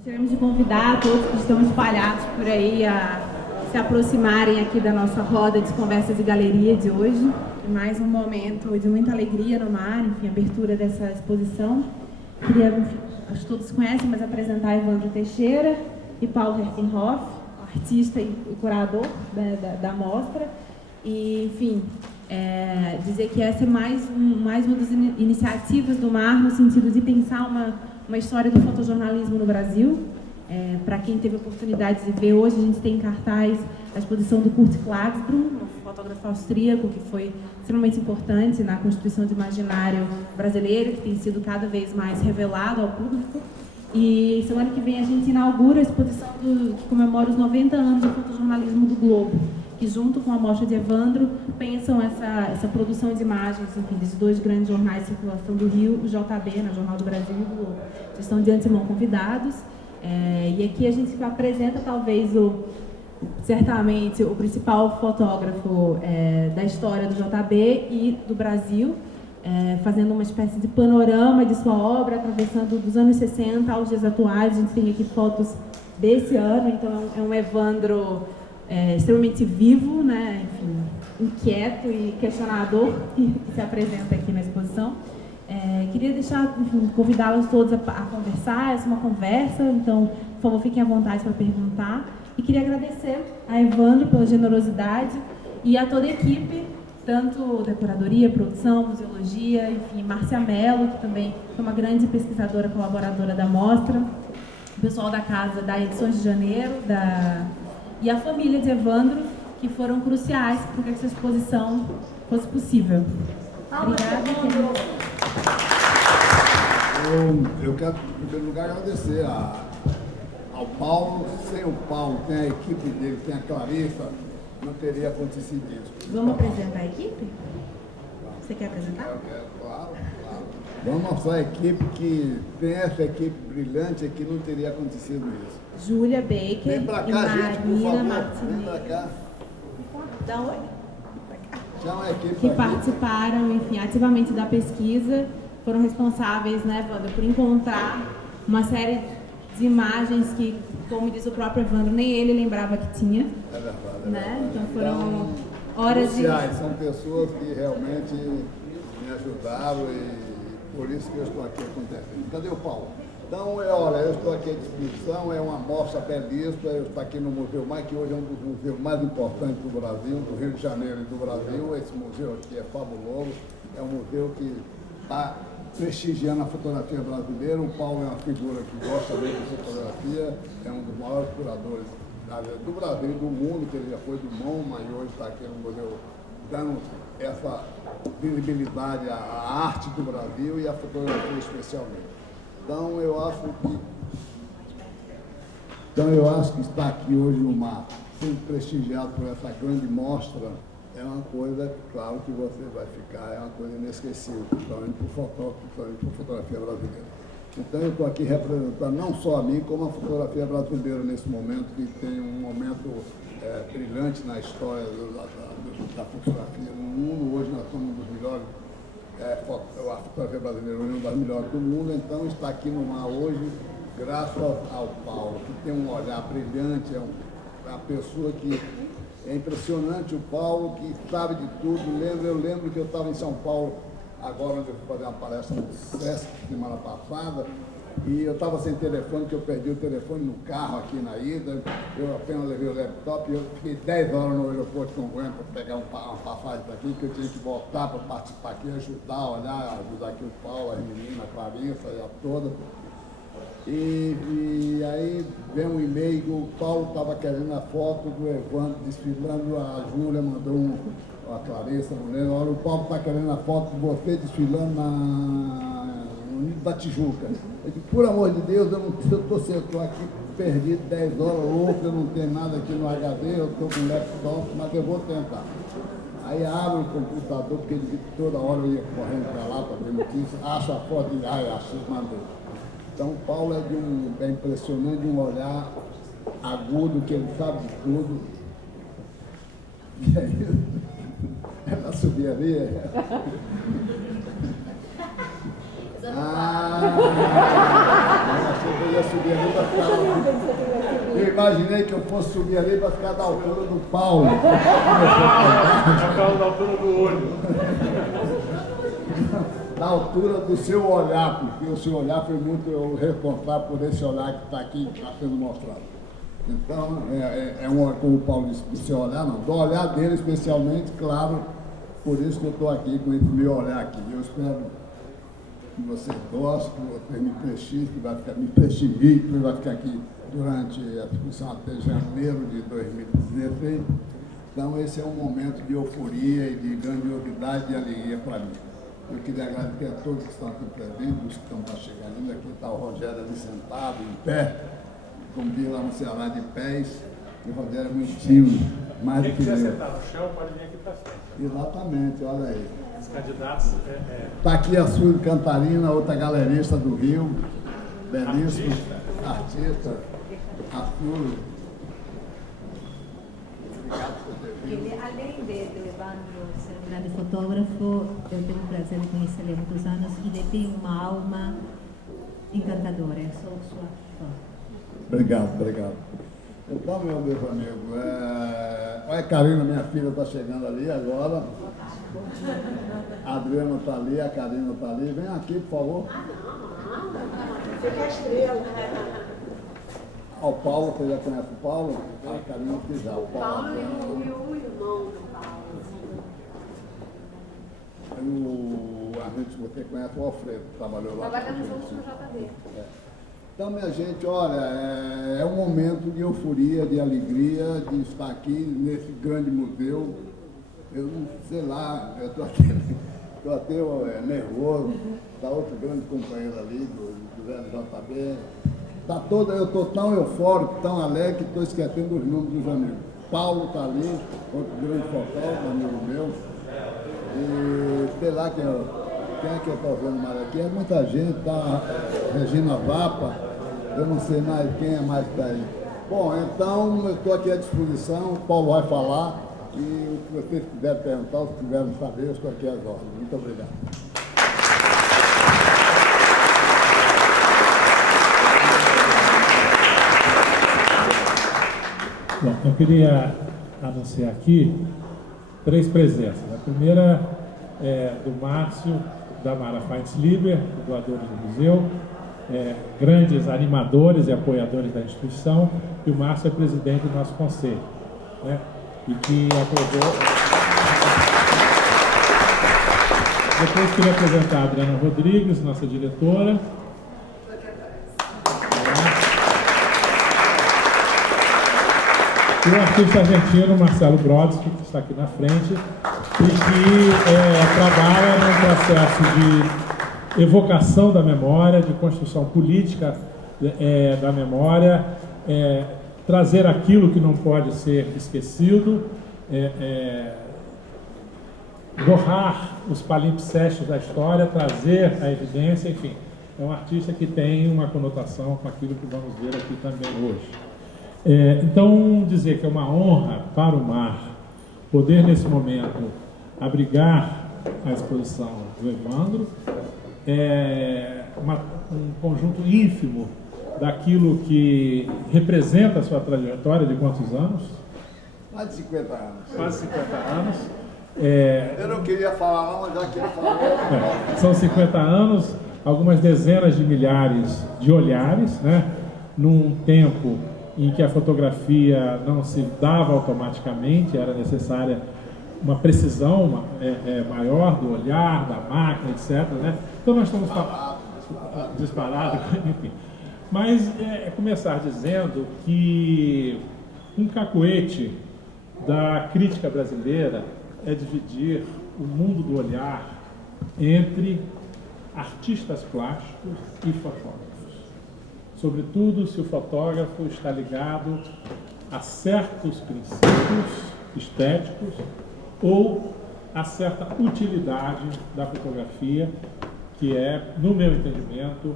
Gostaríamos de convidar todos que estão espalhados por aí a se aproximarem aqui da nossa roda de conversas e galeria de hoje. Mais um momento de muita alegria no mar, enfim, abertura dessa exposição. Queria, acho que todos conhecem, mas apresentar Evandro Teixeira e Paulo Herkenhoff, artista e curador da mostra. E, enfim, dizer que essa é mais uma das iniciativas do Mar no sentido de pensar uma história do fotojornalismo no Brasil. Para quem teve a oportunidade de ver, hoje a gente tem em cartaz a exposição do Kurt Klagsbrun, um fotógrafo austríaco que foi extremamente importante na constituição do imaginário brasileiro, que tem sido cada vez mais revelado ao público. E semana que vem a gente inaugura a exposição que comemora os 90 anos do fotojornalismo do Globo, que junto com a mostra de Evandro pensam essa produção de imagens, enfim, desses dois grandes jornais de circulação do Rio, o JB, né, Jornal do Brasil e o Globo. Vocês estão de antemão convidados. E aqui a gente apresenta talvez certamente o principal fotógrafo da história do JB e do Brasil, fazendo uma espécie de panorama de sua obra, atravessando dos anos 60 aos dias atuais. A gente tem aqui fotos desse ano, então é um Evandro extremamente vivo, né? Enfim, inquieto e questionador que se apresenta aqui na exposição. Queria convidá-los todos a conversar, essa é uma conversa, então, por favor, fiquem à vontade para perguntar. E queria agradecer a Evandro pela generosidade e a toda a equipe, tanto da curadoria, produção, museologia, enfim, Márcia Mello, que também foi uma grande pesquisadora, colaboradora da mostra, o pessoal da casa da Edições de Janeiro, e a família de Evandro, que foram cruciais para que essa exposição fosse possível. Obrigada. Eu quero, em primeiro lugar, agradecer ao Paulo. Sem o Paulo, tem a equipe dele, tem a Clarissa, não teria acontecido isso. Vamos apresentar a equipe? Você quer apresentar? Eu quero, claro. Vamos mostrar a equipe que tem essa equipe brilhante que não teria acontecido isso. Júlia Baker Vem pra cá, e Marina Martinez. Vem pra cá. Dá oi. Chama a equipe que participaram, enfim, ativamente da pesquisa, foram responsáveis, né, Evandro, por encontrar uma série de imagens que, como diz o próprio Evandro, nem ele lembrava que tinha. É verdade. Né? Então foram horas de... São pessoas que realmente me ajudaram e por isso que eu estou aqui acontecendo. Cadê o Paulo? Então, olha, eu estou aqui à disposição, é uma mostra belíssima, eu estou aqui no Museu Mais, que hoje é um dos museus mais importantes do Brasil, do Rio de Janeiro e do Brasil. Esse museu aqui é fabuloso, é um museu que está prestigiando a fotografia brasileira. O Paulo é uma figura que gosta muito de fotografia, é um dos maiores curadores do Brasil e do mundo, que ele já foi do MoMA e hoje está aqui no museu dando essa visibilidade à arte do Brasil e à fotografia especialmente. Então eu acho que estar aqui hoje no Mar, sendo prestigiado por essa grande mostra, é uma coisa, claro, que você vai ficar, é uma coisa inesquecível, principalmente para o fotógrafo, principalmente para a fotografia brasileira. Então eu estou aqui representando não só a mim, como a fotografia brasileira nesse momento, que tem um momento brilhante na história da fotografia no mundo. Hoje nós somos um dos melhores, a fotografia brasileira hoje é uma das melhores do mundo, então está aqui no Mar hoje, graças ao Paulo, que tem um olhar brilhante, é uma pessoa que é impressionante, o Paulo, que sabe de tudo. Eu lembro que eu estava em São Paulo, agora onde eu fui fazer uma palestra no SESC semana passada, e eu estava sem telefone, que eu perdi o telefone no carro aqui na ida, eu apenas levei o laptop e eu fiquei 10 horas no aeroporto de Congonhas para pegar uma passagem daqui, que eu tinha que voltar para participar aqui, ajudar aqui o Paulo, as meninas, a Clarissa e a toda. E aí vem um e-mail, o Paulo estava querendo a foto do Evandro desfilando, a Júlia mandou a Clarissa, olha, o Paulo está querendo a foto de você desfilando no Nido da Tijuca. Eu disse, por amor de Deus, eu estou aqui perdido 10 horas, louco, eu não tenho nada aqui no HD, eu estou com laptop, mas eu vou tentar. Aí abre o computador, porque ele disse que toda hora eu ia correndo para lá para ver notícia, acho a foto e achei, mandei. Então, o Paulo é impressionante, de um olhar agudo, que ele sabe de tudo. E aí, ela subia ali. Ela eu ia subir ali para ficar na altura. Eu imaginei que eu fosse subir ali para ficar da altura do Paulo. Da altura do olho. Da altura do seu olhar, porque o seu olhar foi muito responsável por esse olhar que está aqui, que está sendo mostrado. Então, como o Paulo disse, do seu olhar, não, do olhar dele especialmente, claro, por isso que eu estou aqui com esse meu olhar aqui. Eu espero que vocês gostem, que vocês me prestigiem, me prestigiem, que vai ficar aqui durante a discussão até janeiro de 2016. Então, esse é um momento de euforia e de grandiosidade e alegria para mim. Eu queria agradecer a todos que estão aqui presentes, os que estão para chegar ainda. Aqui está o Rogério ali sentado, em pé, como diz lá no Ceará, de pés. E o Rogério é muito tímido, mais do que eu. Quem quiser sentar no chão, pode vir aqui para frente. Exatamente, olha aí. Os candidatos... Está aqui a Suzy Cantarina, outra galerista do Rio, belíssima, artista. A Suzy. Obrigado por ter vindo. Ele, além do Evandro ser um grande fotógrafo, eu tenho o prazer de conhecê-lo há muitos anos e ele tem uma alma encantadora. Eu sou sua fã. Obrigado, obrigado. Então, meu amigo, olha a Karina, minha filha, está chegando ali agora. A Adriana está ali, a Karina está ali. Vem aqui, por favor. Fica a estrela. O Paulo, você já conhece o Paulo? A Karina que já. O Paulo e o irmão do Paulo. A gente, você conhece o Alfredo, que trabalhou lá. Trabalhamos juntos no JB. Então, minha gente, olha, é um momento de euforia, de alegria, de estar aqui nesse grande museu. Eu não sei lá, eu estou até nervoso. Está outro grande companheiro ali, do velho JB. Eu estou tão eufórico, tão alegre, que estou esquecendo os nomes dos amigos. Paulo está ali, outro grande fotógrafo, amigo meu. E sei lá quem é que eu estou vendo mais aqui. É muita gente, tá? Regina Vapa, eu não sei mais quem é mais que está aí. Bom, então eu estou aqui à disposição, o Paulo vai falar e o que vocês quiserem perguntar, o que quiserem saber, eu estou aqui às ordens. Muito obrigado. Bom, eu queria anunciar aqui 3 presenças. A primeira é do Márcio, da Mara Feintzliber, doadores do museu, grandes animadores e apoiadores da instituição, e o Márcio é presidente do nosso conselho, né? E que aprovou. Depois queria apresentar a Adriana Rodrigues, nossa diretora. E o artista argentino Marcelo Brodsky, que está aqui na frente, e que trabalha num processo de evocação da memória, de construção política da memória, trazer aquilo que não pode ser esquecido, borrar os palimpsestos da história, trazer a evidência, enfim. É um artista que tem uma conotação com aquilo que vamos ver aqui também hoje. Então, dizer que é uma honra para o MAR poder, nesse momento, abrigar a exposição do Evandro, um conjunto ínfimo daquilo que representa a sua trajetória de quantos anos? Mais de 50 anos. Quase 50 anos. Eu não queria falar não, mas já queria falar. São 50 anos, algumas dezenas de milhares de olhares, né? Num tempo em que a fotografia não se dava automaticamente, era necessária uma precisão maior do olhar, da máquina, etc. Né? Então nós estamos disparado, enfim. Mas começar dizendo que um cacoete da crítica brasileira é dividir o mundo do olhar entre artistas plásticos e fotógrafos. Sobretudo se o fotógrafo está ligado a certos princípios estéticos ou a certa utilidade da fotografia, que é, no meu entendimento,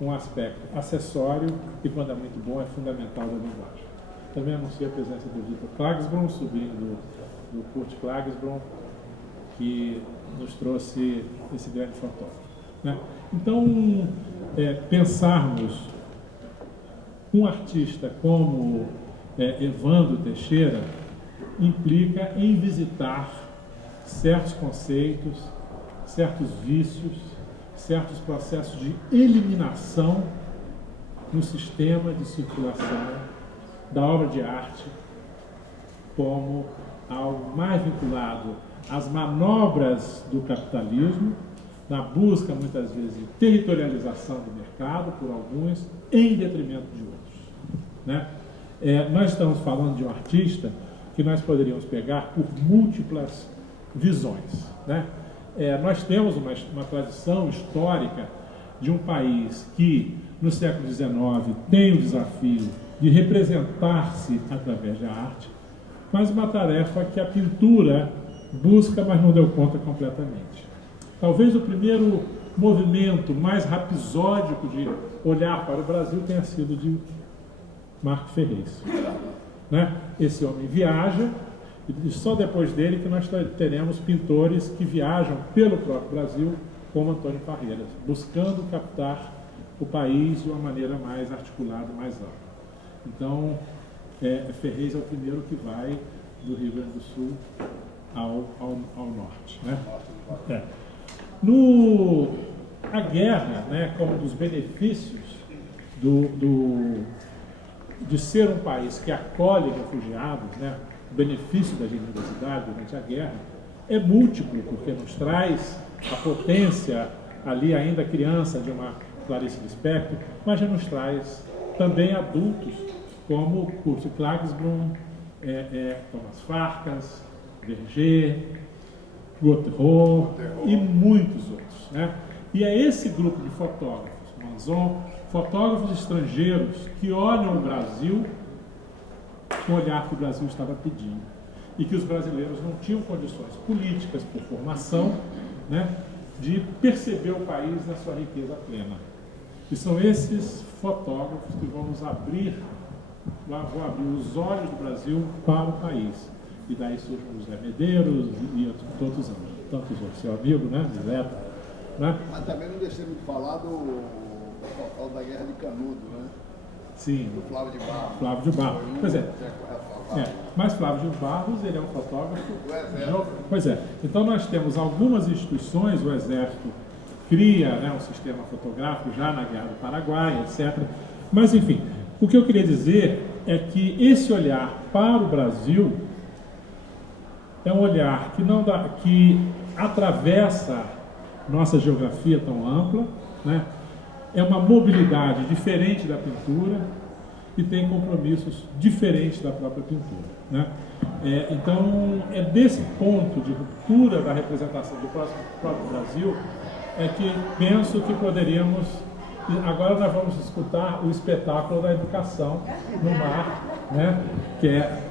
um aspecto acessório e, quando é muito bom, é fundamental da linguagem. Também anuncio a presença do Vitor Klagsbrun, sobrinho do Kurt Klagsbrun, que nos trouxe esse grande fotógrafo, né? Então, pensarmos um artista como Evandro Teixeira implica em visitar certos conceitos, certos vícios, certos processos de eliminação no sistema de circulação da obra de arte como algo mais vinculado às manobras do capitalismo, na busca, muitas vezes, de territorialização do mercado, por alguns, em detrimento de outros. Né? Nós estamos falando de um artista que nós poderíamos pegar por múltiplas visões. Né? Nós temos uma tradição histórica de um país que, no século XIX, tem o desafio de representar-se através da arte, mas uma tarefa que a pintura busca, mas não deu conta completamente. Talvez o primeiro movimento mais rapsódico de olhar para o Brasil tenha sido de Marco Ferrez. Né? Esse homem viaja, e só depois dele que nós teremos pintores que viajam pelo próprio Brasil, como Antônio Parreiras, buscando captar o país de uma maneira mais articulada, mais ampla. Então, Ferrez é o primeiro que vai do Rio Grande do Sul ao norte. Né? A guerra, né, como um dos benefícios de ser um país que acolhe refugiados, né, o benefício da generosidade durante a guerra é múltiplo, porque nos traz a potência, ali ainda criança, de uma Clarice Lispector, mas já nos traz também adultos, como Kurt Klagsbrun, Thomas Farkas, Verger, Gautreau e muitos outros. Né? E é esse grupo de fotógrafos, Manzon, fotógrafos estrangeiros que olham o Brasil com o olhar que o Brasil estava pedindo e que os brasileiros não tinham condições políticas, por formação, né, de perceber o país na sua riqueza plena. E são esses fotógrafos que vão abrir os olhos do Brasil para o país. E daí surge o José Medeiros e tantos outros. Seu amigo, né? Direto. Né? Mas também não deixemos de falar do da Guerra de Canudo, né? Sim. Do Flávio de Barros. Flávio de Barros. Pois é. Mas Flávio de Barros, ele é um fotógrafo do Exército. Pois é. Então nós temos algumas instituições, o Exército cria, né, um sistema fotográfico já na Guerra do Paraguai, etc. Mas, enfim, o que eu queria dizer é que esse olhar para o Brasil é um olhar que atravessa nossa geografia tão ampla, né? É uma mobilidade diferente da pintura e tem compromissos diferentes da própria pintura. Né? Então, é desse ponto de ruptura da representação do próprio Brasil que penso que poderíamos... Agora nós vamos escutar o espetáculo da educação no mar, né? Que é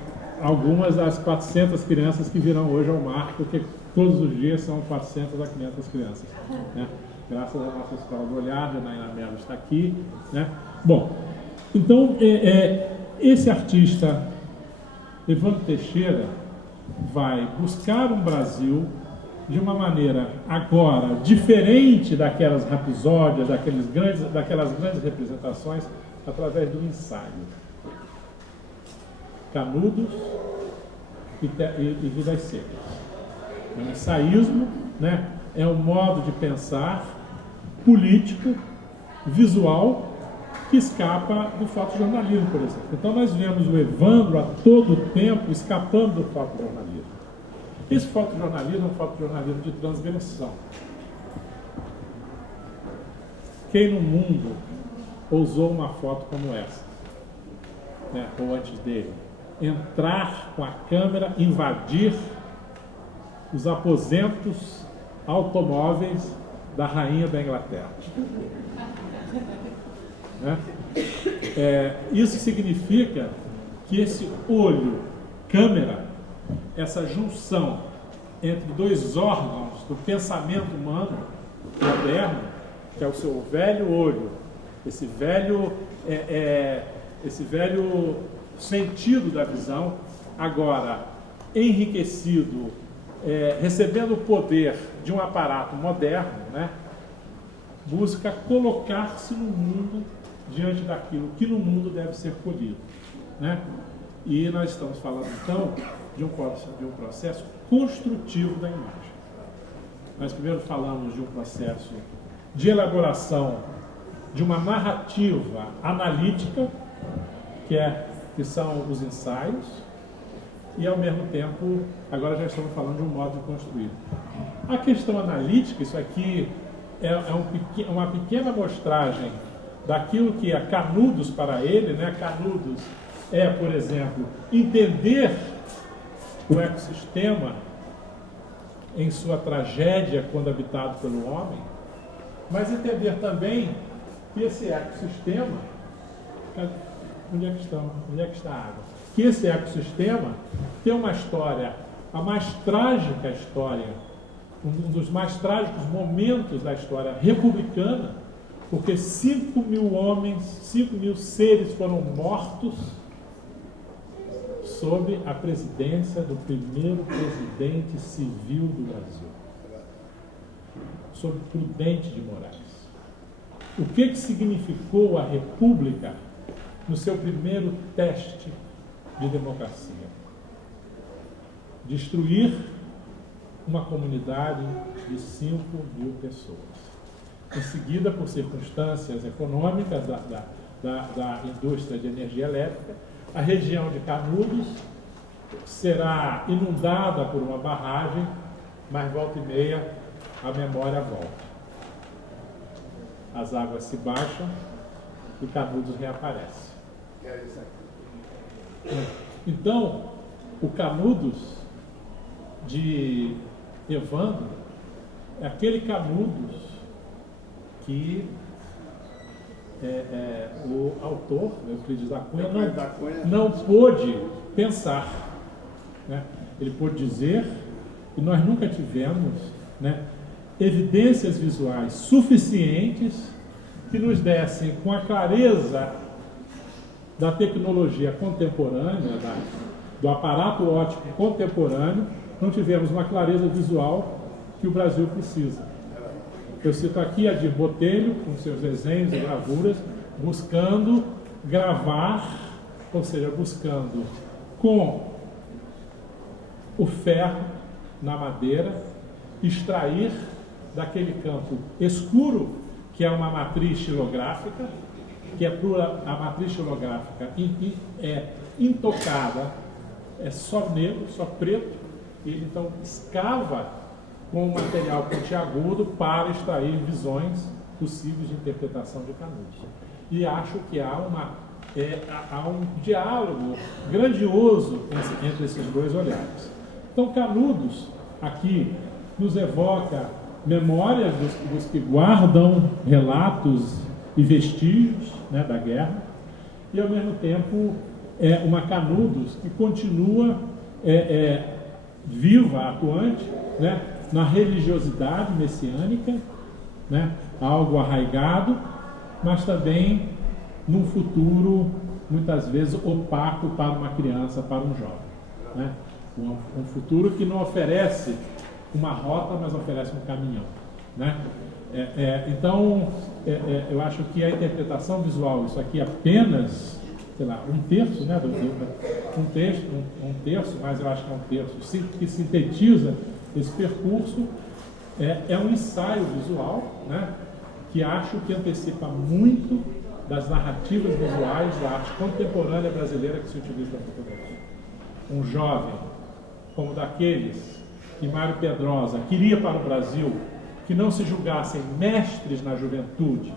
algumas das 400 crianças que virão hoje ao mar, porque todos os dias são 400 a 500 crianças. Né? Graças à nossa escola do olhar, a Naina Mello está aqui. Né? Bom, então, esse artista, Evandro Teixeira, vai buscar um Brasil de uma maneira agora diferente daquelas rapsódias, daquelas grandes representações, através do ensaio. Canudos e Vidas Secas. O ensaísmo, né, é um modo de pensar político, visual, que escapa do fotojornalismo, por exemplo. Então nós vemos o Evandro a todo tempo escapando do fotojornalismo. Esse fotojornalismo é um fotojornalismo de transgressão. Quem no mundo ousou uma foto como essa? Né, ou antes dele? Entrar com a câmera, invadir os aposentos automóveis da rainha da Inglaterra. Né? Isso significa que esse olho, câmera, essa junção entre dois órgãos do pensamento humano moderno, que é o seu velho olho, esse velho sentido da visão, agora enriquecido, recebendo o poder de um aparato moderno, né, busca colocar-se no mundo diante daquilo que no mundo deve ser colhido, né? E nós estamos falando, então, de um processo construtivo da imagem. Nós primeiro falamos de um processo de elaboração de uma narrativa analítica, que são os ensaios, e ao mesmo tempo, agora já estamos falando de um modo de construir. A questão analítica, isso aqui é uma pequena amostragem daquilo que é Canudos para ele, né? Canudos é, por exemplo, entender o ecossistema em sua tragédia quando habitado pelo homem, mas entender também que esse ecossistema, onde é que está a água? Que esse ecossistema tem uma história, a mais trágica história, um dos mais trágicos momentos da história republicana, porque 5.000 homens, 5.000 seres foram mortos sob a presidência do primeiro presidente civil do Brasil, sob Prudente de Moraes. O que significou a República no seu primeiro teste de democracia? Destruir uma comunidade de 5.000 pessoas. Em seguida, por circunstâncias econômicas da indústria de energia elétrica, a região de Canudos será inundada por uma barragem, mas volta e meia a memória volta. As águas se baixam e Canudos reaparece. Então, o Canudos de Evandro é aquele Canudos que o autor, Euclides da Cunha, não pôde pensar, né? Ele pôde dizer que nós nunca tivemos, né, evidências visuais suficientes que nos dessem com a clareza da tecnologia contemporânea, do aparato óptico contemporâneo, não tivemos uma clareza visual que o Brasil precisa. Eu cito aqui Adir Botelho, com seus desenhos e gravuras, buscando gravar, ou seja, buscando com o ferro na madeira, extrair daquele campo escuro, que é uma matriz xilográfica, que é pura, a matriz xilográfica é intocada, é só negro, só preto, e ele então escava com um material pontiagudo para extrair visões possíveis de interpretação de Canudos. E acho que há um diálogo grandioso entre esses dois olhares. Então, Canudos, aqui, nos evoca memórias dos que guardam relatos e vestígios, né, da guerra, e, ao mesmo tempo, é uma Canudos que continua viva, atuante, né, na religiosidade messiânica, né, algo arraigado, mas também num futuro, muitas vezes, opaco para uma criança, para um jovem, né? Um futuro que não oferece uma rota, mas oferece um caminhão, né? Então, eu acho que a interpretação visual, isso aqui é apenas, sei lá, um terço, né, um terço, mas eu acho que é um terço que sintetiza esse percurso, é um ensaio visual, né, que acho que antecipa muito das narrativas visuais da arte contemporânea brasileira que se utiliza na fotografia. Um jovem, como daqueles que Mário Pedrosa queria para o Brasil, que não se julgassem mestres na juventude,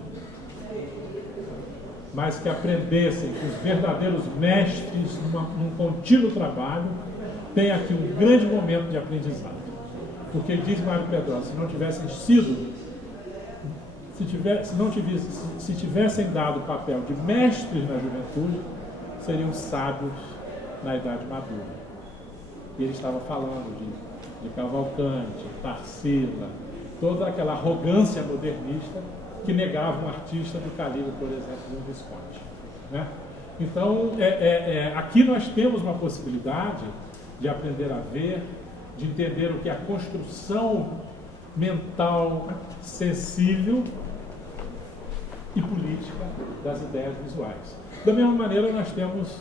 mas que aprendessem que os verdadeiros mestres, num contínuo trabalho, têm aqui um grande momento de aprendizado. Porque diz Mário Pedrosa, se não tivessem sido, se tivessem dado o papel de mestres na juventude, seriam sábios na idade madura. E ele estava falando de Cavalcante, Tarsila, toda aquela arrogância modernista que negava um artista do calibre, por exemplo, de um Visconti, né? Então, aqui nós temos uma possibilidade de aprender a ver, de entender o que é a construção mental sensível e política das ideias visuais. Da mesma maneira, nós temos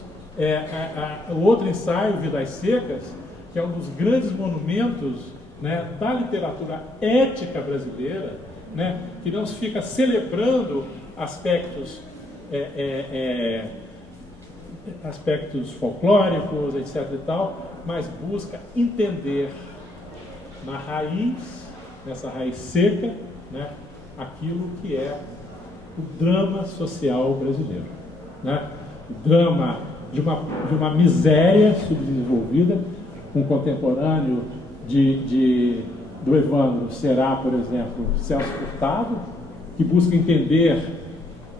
o outro ensaio, Vidas Secas, que é um dos grandes monumentos, né, da literatura ética brasileira, né, que não fica celebrando aspectos folclóricos, etc. e tal, mas busca entender na raiz, nessa raiz seca, né, aquilo que é o drama social brasileiro, né? O drama de uma miséria subdesenvolvida. Um contemporâneo do Evandro será, por exemplo, Celso Furtado, que busca entender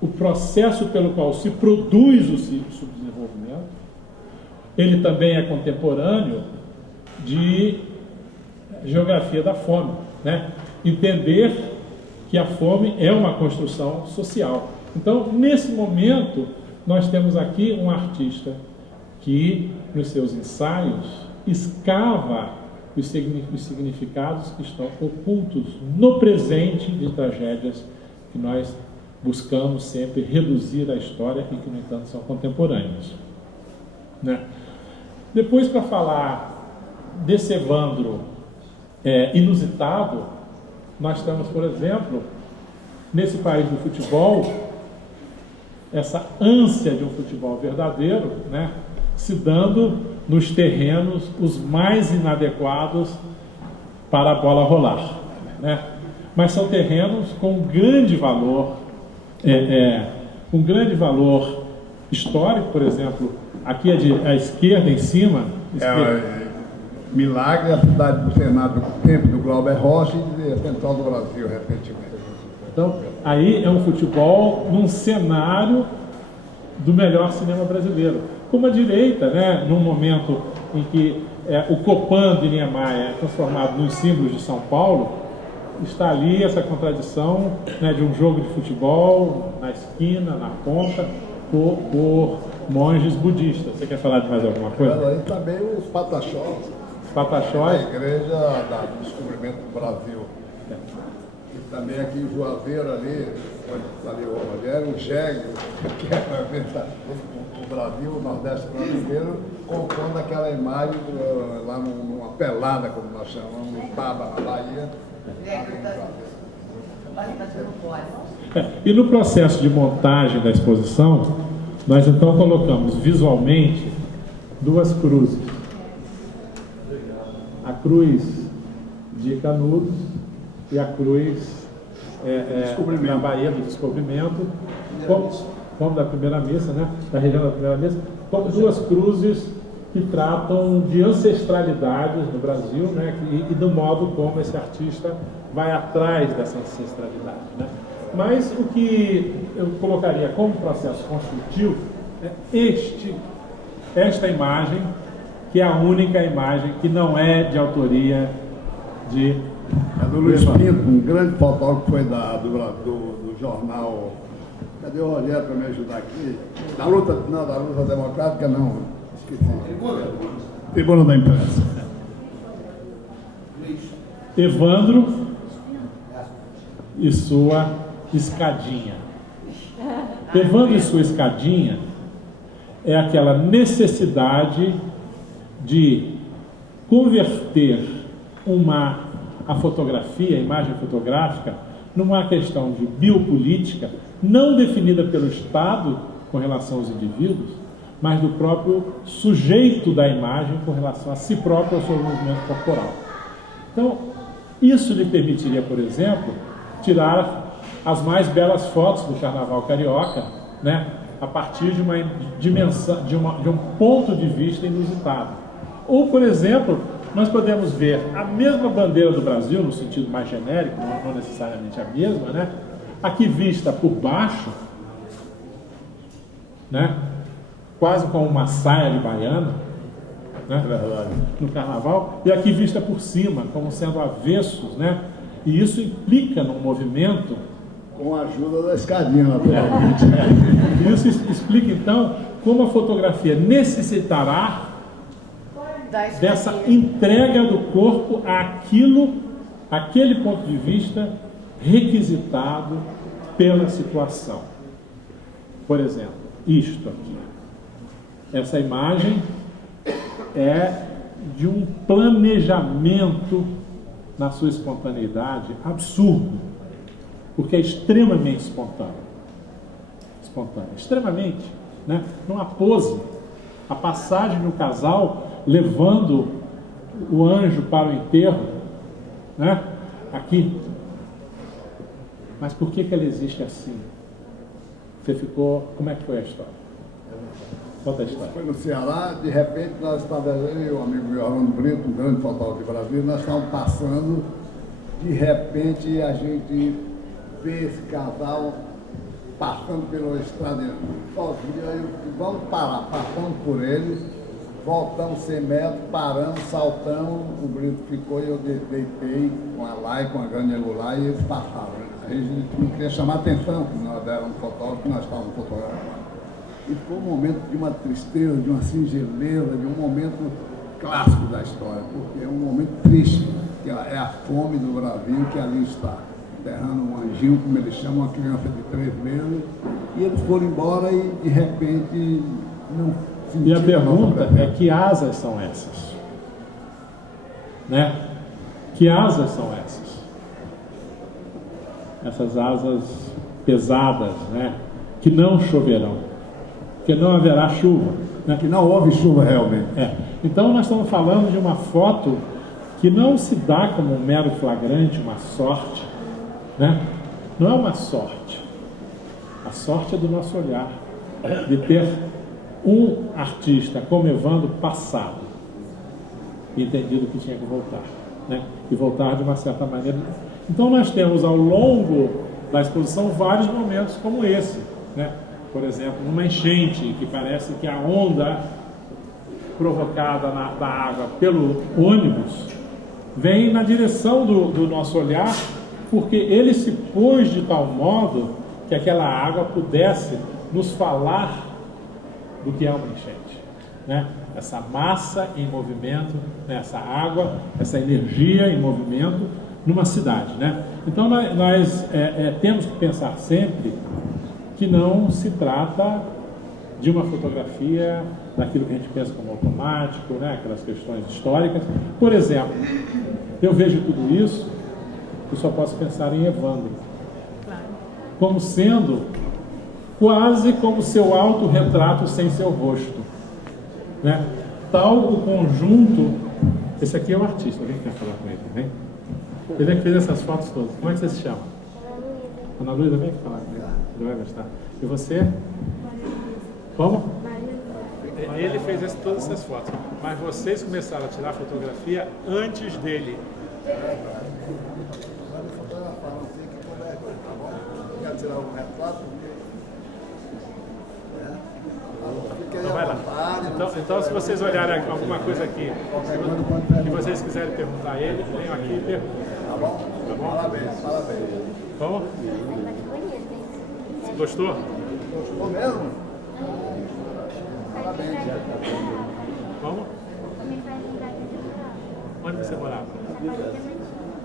o processo pelo qual se produz o subdesenvolvimento. Ele também é contemporâneo de Geografia da Fome, né? Entender que a fome é uma construção social. Então, nesse momento, nós temos aqui um artista que, nos seus ensaios, escava os significados que estão ocultos no presente de tragédias que nós buscamos sempre reduzir a história e que, no entanto, são contemporâneas, né? Depois, para falar desse Evandro inusitado, nós temos, por exemplo, nesse país do futebol, essa ânsia de um futebol verdadeiro, né, se dando nos terrenos os mais inadequados para a bola rolar, né? Mas são terrenos com grande valor, com grande valor histórico. Por exemplo, aqui à esquerda, em cima, Milagre, a cidade do Senado do tempo do Glauber Rocha e a Central do Brasil, recentemente. Então, aí é um futebol num cenário do melhor cinema brasileiro. Como a direita, né, num momento em que o Copan de Niemeyer é transformado nos símbolos de São Paulo, está ali essa contradição, né, de um jogo de futebol na esquina, na ponta, por monges budistas. Você quer falar de mais alguma coisa? Aí também os pataxós. Pataxós. A igreja do descobrimento do Brasil. E também aqui em Juazeiro, ali, onde está ali o Rogério, o Jegue, que representa o Brasil, o Nordeste brasileiro, compondo aquela imagem lá numa pelada, como nós chamamos, em Baba, na Bahia. E no processo de montagem da exposição, nós então colocamos visualmente duas cruzes. A cruz de Canudos e a cruz na Bahia do Descobrimento, como da primeira missa, né? Da região da primeira missa, como duas cruzes que tratam de ancestralidades no Brasil, né? E do modo como esse artista vai atrás dessa ancestralidade, né? Mas o que eu colocaria como processo construtivo é esta imagem, que é a única imagem que não é de autoria de... É do Luiz Pinto, um grande fotógrafo que foi do jornal... Cadê o Rogério para me ajudar aqui? Da luta democrática, não. Esqueci. Tribuna da Imprensa. Evandro e sua escadinha. Evandro e sua escadinha é aquela necessidade de converter a fotografia, a imagem fotográfica, numa questão de biopolítica, não definida pelo Estado com relação aos indivíduos, mas do próprio sujeito da imagem com relação a si próprio, ao seu movimento corporal. Então, isso lhe permitiria, por exemplo, tirar as mais belas fotos do Carnaval Carioca, né, a partir de uma dimensão, de um ponto de vista inusitado. Ou, por exemplo, nós podemos ver a mesma bandeira do Brasil, no sentido mais genérico, não necessariamente a mesma, né, aqui vista por baixo, né, quase como uma saia de baiana, né, no Carnaval, e aqui vista por cima, como sendo avessos, né, e isso implica num movimento... Com a ajuda da escadinha, naturalmente. Isso explica, então, como a fotografia necessitará dessa entrega do corpo àquele ponto de vista requisitado pela situação. Por exemplo, isto aqui. Essa imagem é de um planejamento na sua espontaneidade absurdo, porque é extremamente espontâneo. Extremamente, né? Numa pose, a passagem do casal levando o anjo para o enterro, né? Aqui. Mas por que ela existe assim? Você ficou... Como é que foi a história? Conta a história. Foi no Ceará, de repente nós estávamos, eu e o amigo meu Armando Brito, um grande fotógrafo de Brasília, nós estávamos passando, de repente a gente vê esse casal passando pela estrada sozinho, aí vamos parar, passamos por eles, voltamos 100 metros, paramos, saltamos, o Brito ficou e eu deitei com a Lai, com a grande angular e eles passaram. A gente não queria chamar a atenção, que nós éramos fotógrafos, nós estávamos fotografando. E foi um momento de uma tristeza, de uma singeleza, de um momento clássico da história, porque é um momento triste, que é a fome do Brasil que ali está, enterrando um anjinho, como eles chamam, uma criança de 3 meses, e eles foram embora e de repente não sentiram. E a pergunta é: que asas são essas? Né? Que asas são essas? Essas asas pesadas, né? Que não choverão, que não haverá chuva, né? Que não houve chuva realmente. Então nós estamos falando de uma foto que não se dá como um mero flagrante, uma sorte, né? Não é uma sorte. A sorte é do nosso olhar, de ter um artista como Evandro passado e entendido que tinha que voltar, né? E voltar de uma certa maneira. Então nós temos ao longo da exposição vários momentos como esse, né? Por exemplo, numa enchente, que parece que a onda provocada da água pelo ônibus vem na direção do nosso olhar, porque ele se pôs de tal modo que aquela água pudesse nos falar do que é uma enchente, né? Essa massa em movimento, né? Essa água, essa energia em movimento numa cidade, né? Então nós temos que pensar sempre que não se trata de uma fotografia daquilo que a gente pensa como automático, né? Aquelas questões históricas. Por exemplo, eu vejo tudo isso, eu só posso pensar em Evandro, como sendo quase como seu autorretrato sem seu rosto, né? Tal o conjunto. Esse aqui é o artista, alguém quer falar com ele, vem? Ele é que fez essas fotos todas. Como é que você se chama? Ana Luísa, vem aqui falar com ele. Ele vai gostar. E você? Como? Ele fez todas essas fotos. Mas vocês começaram a tirar fotografia antes dele. Vamos fotografar, não tem que conversar, tá bom? Quer tirar um retrato? Então vai lá. Então se vocês olharem alguma coisa aqui que vocês quiserem perguntar a ele, venham aqui e perguntem. Tá bom? Tá bom? Parabéns, parabéns. Como? Gostou? Gostou mesmo? Parabéns. Como? Onde você morava?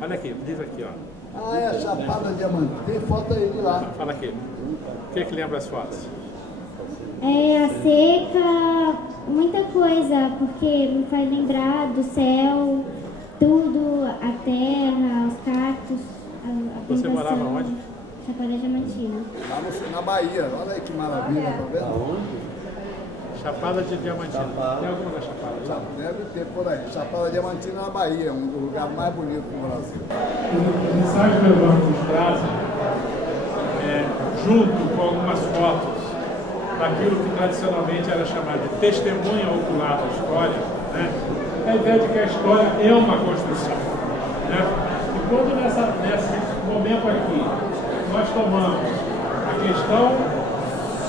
Olha aqui, diz aqui, ó. Ah, é a Chapada Diamante. Tem foto aí de lá. Fala aqui. O que é que lembra as fotos? É a seca, muita coisa, porque me faz lembrar do céu, tudo, a terra, os cactos, a Você morava plantação. onde? Chapada Diamantina. Lá na Bahia. Olha aí que maravilha, tá vendo? Chapada de Diamantina. Tem alguma na Chapada? Deve ter por aí. Chapada Diamantina na Bahia, um dos lugares mais bonitos do Brasil. O ensaio que o Evandro nos traz, junto com algumas fotos daquilo que tradicionalmente era chamado de testemunha ocular da história, né? É a ideia de que a história é uma construção, né? E quando nesse momento aqui nós tomamos a questão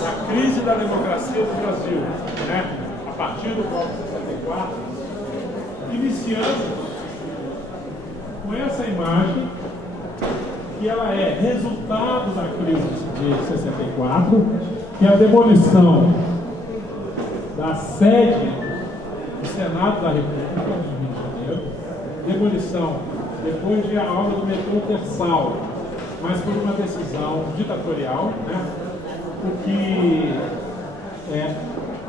da crise da democracia do Brasil, né? A partir do golpe de 64, iniciamos com essa imagem, que ela é resultado da crise de 64, que é a demolição da sede do Senado da República, no Rio de Janeiro, demolição, depois de a obra do metrô Terçal, mas por uma decisão ditatorial, né? Porque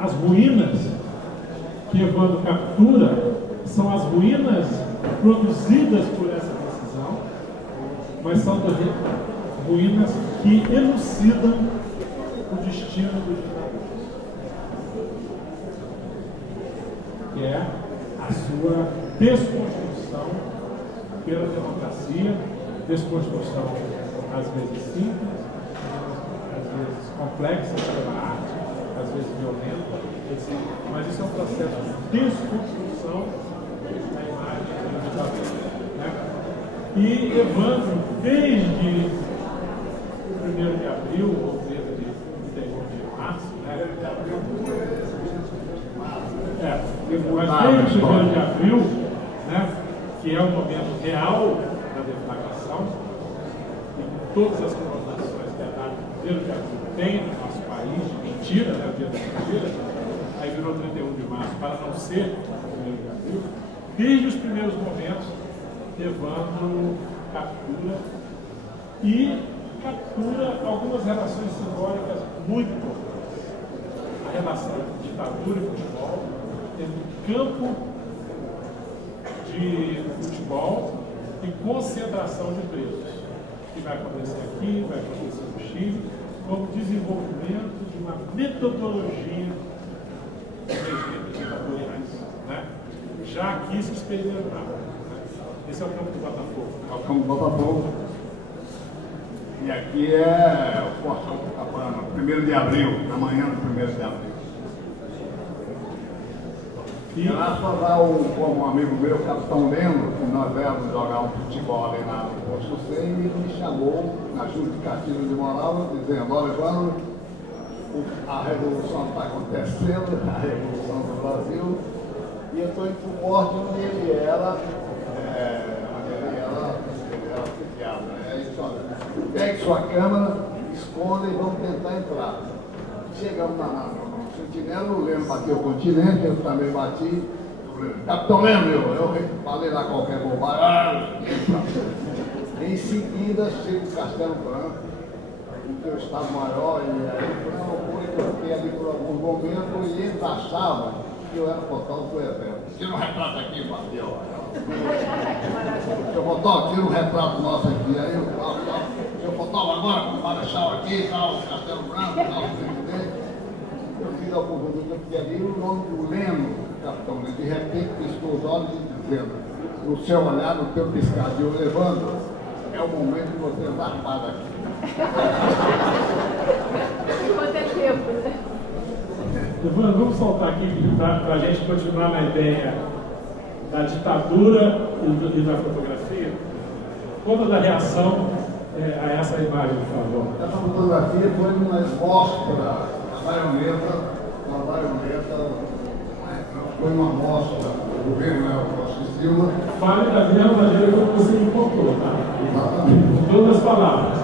as ruínas que Evandro captura são as ruínas produzidas por essa decisão, mas são ruínas que elucidam o destino dos ditadores, que é a sua desconstrução pela democracia, desconstrução às vezes simples, às vezes complexa pela arte, às vezes violenta, etc. Mas isso é um processo de desconstrução da imagem do ditador, né? E Evandro, desde 1º de abril, ou 13 de março, né? Mas desde 1º de abril, né? Que é o momento real da deflagração, e com todas as conotações que a data 1º de abril tem no nosso país, de mentira, né? O dia da mentira, aí virou 31 de março, para não ser 1º de abril. Desde os primeiros momentos, Evandro captura algumas relações simbólicas muito importantes. A relação de ditadura e futebol tem um campo de futebol e concentração de presos, que vai acontecer aqui, vai acontecer no Chile, como desenvolvimento de uma metodologia de regimes ditatoriais, né? Já aqui se experimentar. Né? Esse é o campo do Botafogo. É o campo do Botafogo. E aqui é o Fortão Capana, 1º de abril, na manhã do 1º de abril. Graças a um amigo meu, o Capitão Lendo, que nós viemos jogar um futebol ali no Posto 100, e ele me chamou na Junta de Castilho de Moral, dizendo: olha, Evandro, a revolução está acontecendo, a revolução do Brasil, e eu estou indo para o porte onde ele era sitiado. Aí disse: olha, pegue sua câmera, esconda e vamos tentar entrar. Chegamos no Sentinela, o Leno bateu o continente, eu também bati. Capitão Leno, eu falei lá qualquer bobagem. Em seguida, chega o Castelo Branco, o teu Estado-Maior, e aí foi uma loucura que eu fiquei ali por alguns momentos, e eles achavam que eu era fotógrafo do evento. Tira um retrato aqui, bateu. Seu fotógrafo, tira um retrato nosso aqui. Aí eu falo: seu fotógrafo, agora com o Marechal aqui, tal, o Castelo Branco, tal, o presidente. Eu fiz a conjuntura, eu fiquei ali, o nome do Leno, Capitão Leno, de repente piscou os olhos e dizendo, no seu olhar, no teu piscar de olho: Evandro, é o momento de você zarpar daqui. Quanto é tempo, né? Evandro, vamos soltar aqui para a gente continuar na ideia da ditadura e da fotografia. Conta da reação a essa imagem, por favor. Essa fotografia foi uma mostra, uma baioneta, foi uma mostra do governo Costa e Silva. Fale da minha maneira como você me contou, tá? Exatamente. Com todas as palavras.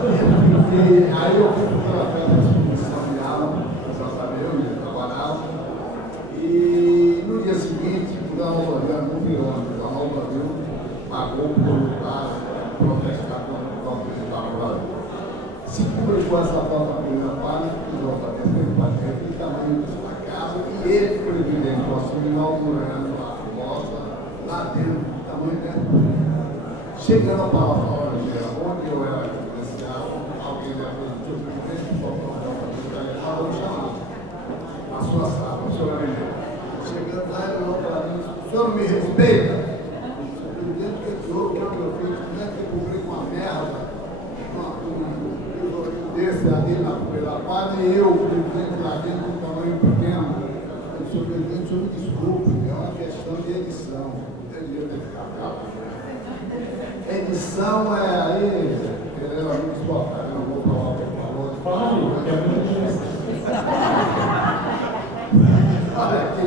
E aí eu fui fotografar a exposição de aula, eu trabalhava, e no dia seguinte, o Jornal Brasil pagou por lutar, protestar contra o presidente do Brasil. Se publicou essa foto na primeira página, o JB teve patente de tamanho destacado, e ele, o presidente, conseguiu inaugurando a mostra lá dentro, tamanho dentro. Chegando a palavra onde eu era credencial, alguém da presidente falou chamar a sua sala, o senhor Arenê. Chegando lá, ele falou para mim: o senhor me respeita? O presidente questionou que eu fiz, como é que eu publico uma merda, desse ali na primeira página, e eu, o presidente lá dentro, com um tamanho pequeno. O senhor presidente, o senhor me desculpe, é uma questão de edição. Ele devia ter ficado calado. Edição é aí, ele era muito exportado, eu não vou falar o que ele falou. Fala aí, que é muito interessante. Olha aqui,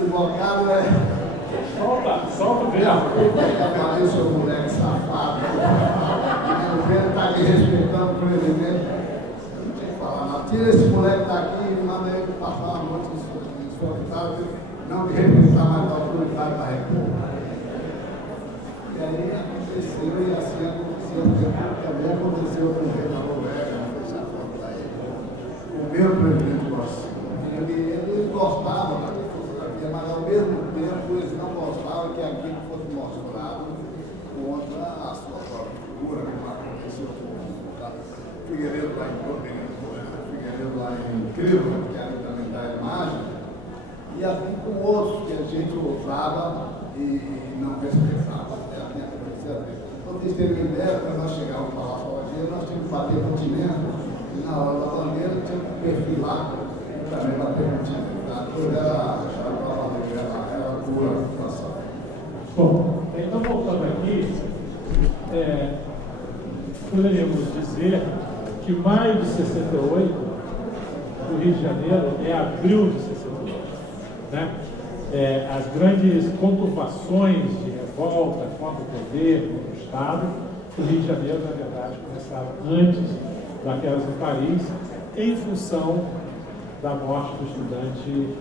o vocábulo é. Solta o verbo. Aí, seu moleque safado, o governo está aqui respeitando o presidente. Não tinha que falar nada. Tira esse moleque daqui e manda ele passar a noite desconfortável, não de respeitar mais a autoridade da República. E aí aconteceu, e assim aconteceu, também aconteceu com o rei da Noruega, não foi essa foto para ele. O meu presidente ele gostava da fotografia, mas ao mesmo tempo ele não gostava que aquilo fosse mostrado contra a sua própria figura, como aconteceu com o Figueiredo lá em Figueiredo lá em Incrível, que era também da imagem, e assim com outros que a gente usava e não respeitava. Para vocês terem uma ideia, quando nós chegávamos para lá para o dia, nós tínhamos que bater continente, e na hora da bandeira tinha que perfilar e também bater continente. A coisa era a tua situação. Bom, então voltando aqui, poderíamos dizer que maio de 68, do Rio de Janeiro, é abril de 68. Né? As grandes conturbações de revolta contra o poder, contra o Estado, o Rio de Janeiro, na verdade, começava antes daquelas em Paris, em função da morte do estudante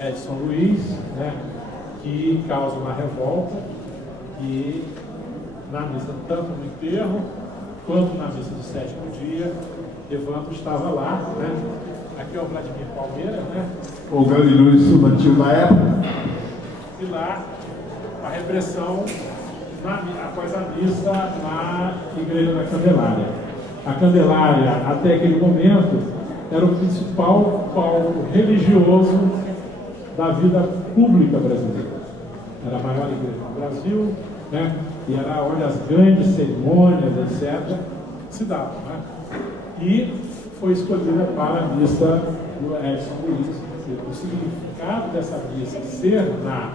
Edson Luiz, né, que causa uma revolta, e na missa, tanto no enterro, quanto na missa do sétimo dia, Evandro estava lá, né? Aqui é o Vladimir Palmeira, né? O grande líder estudantil da época. E lá, a repressão após a missa na Igreja da Candelária. A Candelária, até aquele momento, era o principal palco religioso da vida pública brasileira. Era a maior igreja do Brasil, né? E era onde as grandes cerimônias, etc., se davam. Né? E foi escolhida para a missa do Edson Luiz. O significado dessa missa ser na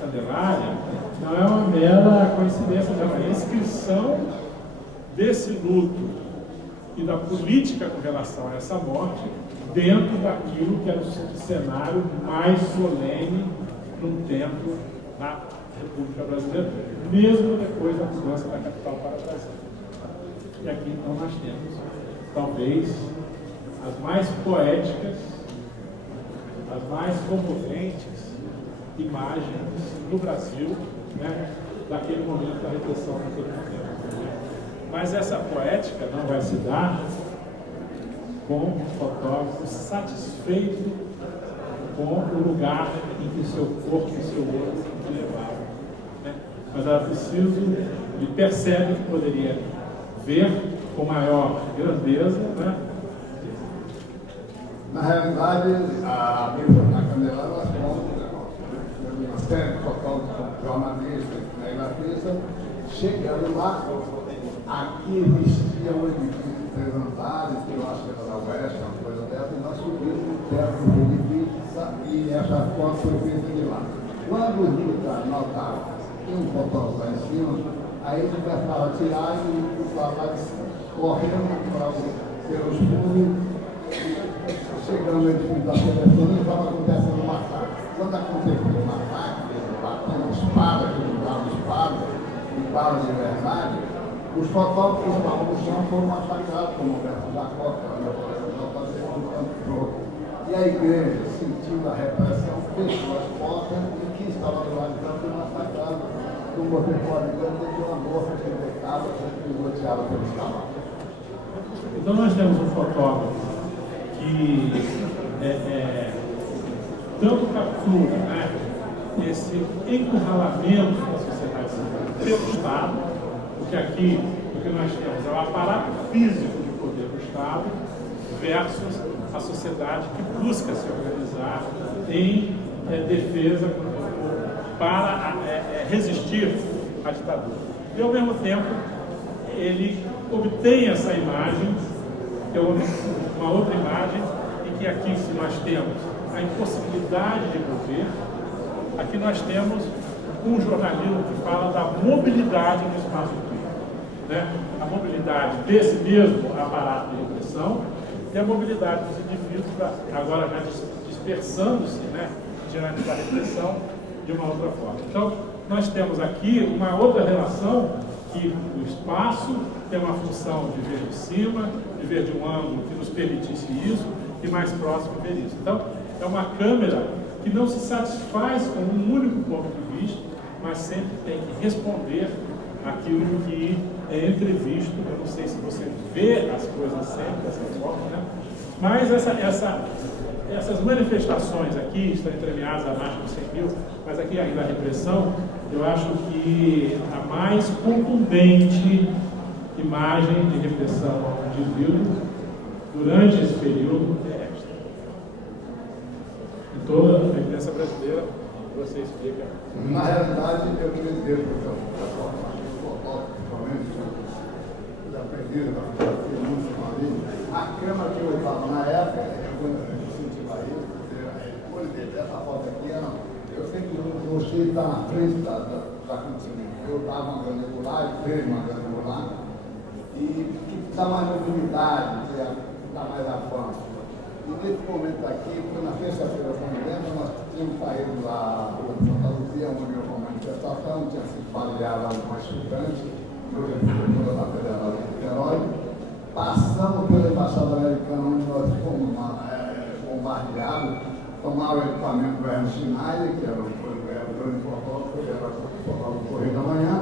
Candelária não é uma mera coincidência, é uma inscrição desse luto e da política com relação a essa morte dentro daquilo que era o cenário mais solene num tempo na República Brasileira, mesmo depois da mudança da capital para Brasília. E aqui então nós temos talvez as mais poéticas, as mais comoventes imagens no Brasil, né, daquele momento da repressão naquele momento. Mas essa poética não vai se dar com o fotógrafo satisfeito com o lugar em que seu corpo e seu olho o levavam. Né? Mas era preciso, ele percebe que poderia ver com maior grandeza. Né? Na realidade, a mesa na Candelária, nós fomos uma série de fotógrafos, jornalistas, cinegrafistas, chegando lá. Aqui existia um edifício de 3 andares, que eu acho que era da Oeste, uma coisa dessa, e nós subimos no teto do edifício e essa foto foi feita de lá. Quando os militares notaram que um fotógrafo lá em cima, aí eles começaram a tirar e puxar lá de cima, correndo pelos fundos, chegando no edifício da seleção e estava acontecendo um massacre. Quando aconteceu o massacre, batendo espadas, que usavam espadas e balas de verdade, os fotógrafos que estavam no chão foram massacrados, como o Roberto da Costa, e a igreja, sentindo a repressão, fechou as portas e quem estava do lado de cá foi massacrado. Como você pode ver, teve uma moça que deitava, pisoteada pelos cavalos. Então nós temos um fotógrafo que tanto captura, né, esse encurralamento da sociedade civil pelo Estado, porque aqui o que nós temos é o aparato físico de poder do Estado versus a sociedade que busca se organizar em defesa para resistir à ditadura. E ao mesmo tempo ele obtém essa imagem, que é uma outra imagem, em que aqui nós temos a impossibilidade de governo, aqui nós temos um jornalismo que fala da mobilidade no espaço público, né? A mobilidade desse mesmo aparato de repressão e a mobilidade dos indivíduos, agora já dispersando-se, né, diante da repressão de uma outra forma. Então, nós temos aqui uma outra relação que o espaço tem uma função de ver de cima, de ver de um ângulo que nos permitisse isso, e mais próximo ver isso. Então, é uma câmera que não se satisfaz com um único ponto de vista, mas sempre tem que responder aquilo que é entrevisto. Eu não sei se você vê as coisas sempre dessa forma, né? Mas essas manifestações aqui estão entremeadas a mais de 100 mil, mas aqui ainda a repressão, eu acho que a mais contundente imagem de repressão ao indivíduo durante esse período é esta. Em toda a imprensa brasileira, você explica. Na realidade, eu queria dizer para o fotógrafo, principalmente, os aprendidos da fotografia muito ali, a câmera que eu estava na época, quando eu senti aí, por exemplo, essa foto aqui, eu sempre gostei de estar na frente da acontecimento. Eu estava andando por lá, ele andando por lá, e dá mais mobilidade, dá mais avanço. E nesse momento aqui, foi na terça-feira, se não me lembro, nós tínhamos saído lá da Santa Luzia, onde houve uma manifestação, tinha sido baleada uma estudante, hoje é professora da Federal de Niterói. Passamos pela Embaixada Americana, onde nós fomos bombardeados, tomaram o equipamento do Ernst Schneider, que era o grande fotógrafo, que era o Correio da Manhã.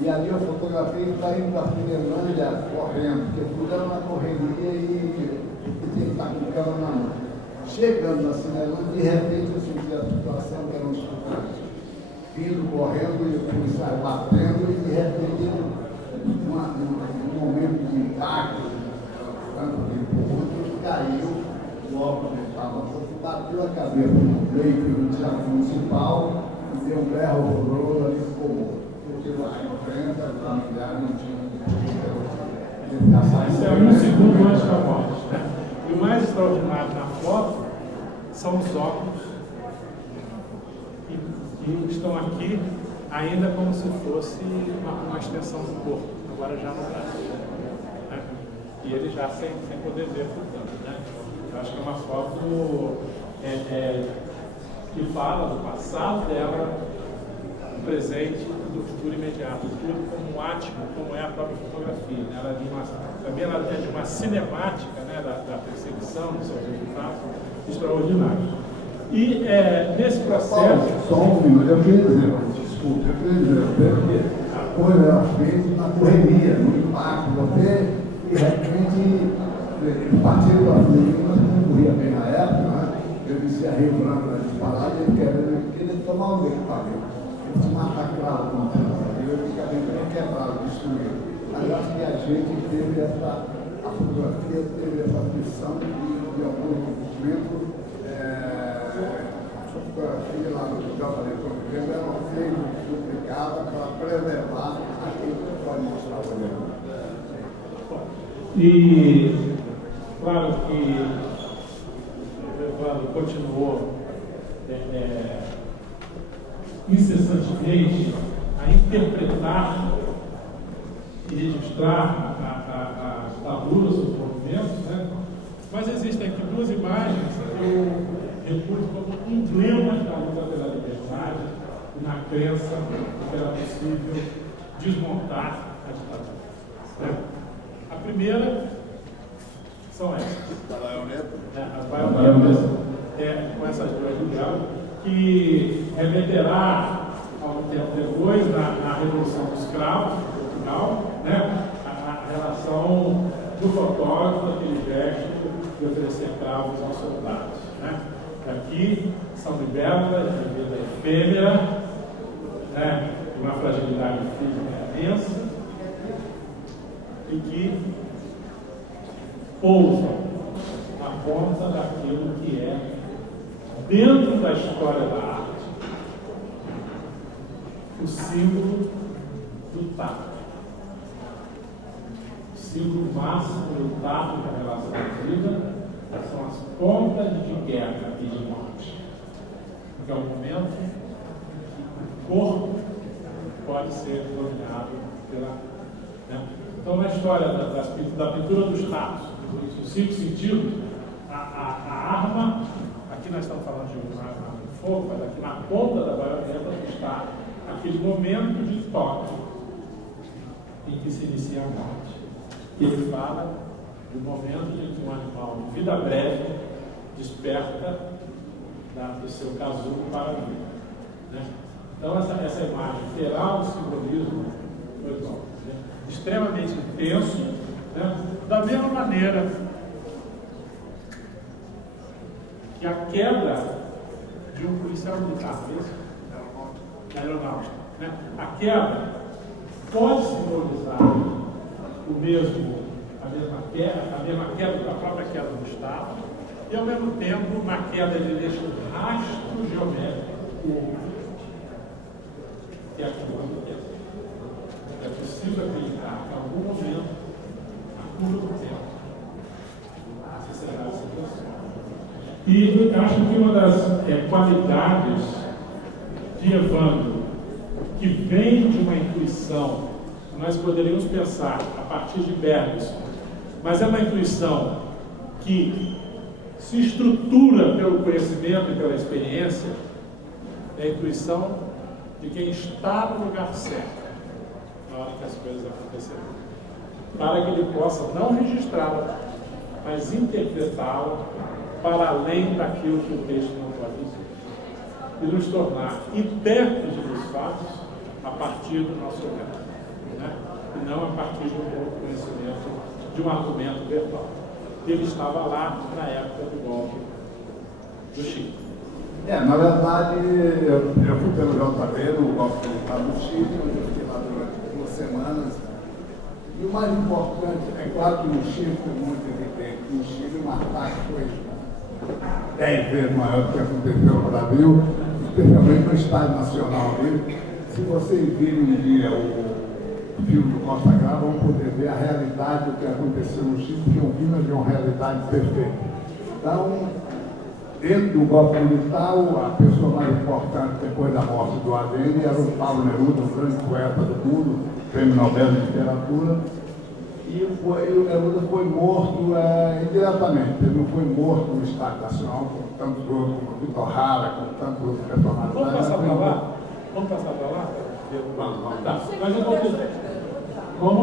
E ali eu fotografei saindo da Finlândia correndo, porque tudo era na correria e tinha que estar com o câmera na mão. Chegando na Finlândia, de repente eu senti a situação que era um estudante vindo correndo e o policial batendo, e de repente, num momento de impacto, tanto de empurro, caiu, o óculos estava, bateu a cabeça no leito do Teatro Municipal e deu um berro horroroso, ali ficou morto. Isso é 1 segundo antes da morte, né? E o mais extraordinário na foto são os óculos que estão aqui ainda como se fosse uma extensão do corpo, agora já no braço, né? E ele já sem poder ver, portanto, né? Eu acho que é uma foto que fala do passado dela, do presente e do futuro imediato, tudo como um átimo, como é a própria fotografia, né? Também ela é de uma cinemática, né, da perseguição dos seus resultados extraordinários. E nesse processo... Só um minuto, eu queria dizer, desculpe, eu queria dizer, porque a coisa era feita na correria, no impacto, você, de repente, o partido da Florida não corria bem na época, né? Eu disse a Rio Branco na disparada, ele queria tomar um equipamento. Ele se massacrava com eu ficava bem quebrado, destruído. Mas acho que a gente teve a fotografia teve essa missão de algum documento, a fotografia lá no Jabalê, por exemplo, era uma feita duplicada para preservar aquilo que pode mostrar o olhando. E claro que o Evandro continuou incessantemente a interpretar e registrar as tabulas dos movimentos, né? Mas existem aqui duas imagens que eu reputo como emblemas da luta pela liberdade e na crença que era possível desmontar a ditadura, né? A primeira são essas. As baionetas, com essas duas ligadas, que remeterá algum tempo depois na Revolução dos Cravos de Portugal, né? A relação do fotógrafo, aquele gesto de oferecer cravos aos soldados, né? Aqui são libélulas de vida efêmera, né? De uma fragilidade física imensa, e que pousam na ponta daquilo que é, dentro da história da arte, o símbolo do tato. O símbolo máximo do tato da relação da vida são as pontas de guerra e de morte. Porque é o momento que o corpo pode ser dominado pela... Né? Então, na história da pintura dos tatos, dos 5 sentidos, a arma, aqui nós estamos falando de uma arma de fogo, mas aqui na ponta da baioneta está aquele momento de toque em que se inicia a morte. E ele fala do momento em que um animal de vida breve desperta do seu casulo para a vida, né? Então essa imagem terá um simbolismo, né? extremamente intenso, né? Da mesma maneira que a queda de um policial militar, da aeronáutica, né? A queda pode simbolizar a mesma queda da própria queda do Estado, e ao mesmo tempo uma queda de deixa um rastro geométrico que é aquilo que é preciso acreditar que em algum momento a curva do tempo se será essa situação. E acho que uma das qualidades de Evandro, que vem de uma intuição, nós poderíamos pensar a partir de Bergson, mas é uma intuição que se estrutura pelo conhecimento e pela experiência, é a intuição de quem está no lugar certo na hora que as coisas acontecerão, para que ele possa não registrá-la, mas interpretá-la para além daquilo que o texto não pode dizer, e nos tornar intérpretes dos fatos a partir do nosso olhar, né? E não a partir de um conhecimento, de um argumento verbal. Ele estava lá na época do golpe do Chile. Na verdade, eu fui pelo JB no golpe militar do Chile, onde eu fiquei lá durante 2 semanas. E o mais importante, é claro que no Chile foi muito evidente, no Chile o ataque foi 10 vezes maior do que aconteceu no Brasil, especialmente no Estádio Nacional dele. Se vocês virem um dia o filme do Costa Grava, vão poder ver a realidade do que aconteceu no Chile, porque o filme é de uma realidade perfeita. Então, dentro do golpe militar, a pessoa mais importante depois da morte do Allende era o Pablo Neruda, um grande poeta do mundo, prêmio Nobel de Literatura. E o Neruda foi morto indiretamente. Ele não foi morto no Estádio Nacional, como tantos outros, como Vitor Hara, como tantos outros personagens. Vamos passar para lá? Vamos passar para lá? Vamos. Tá. Mas eu vou dizer. Como?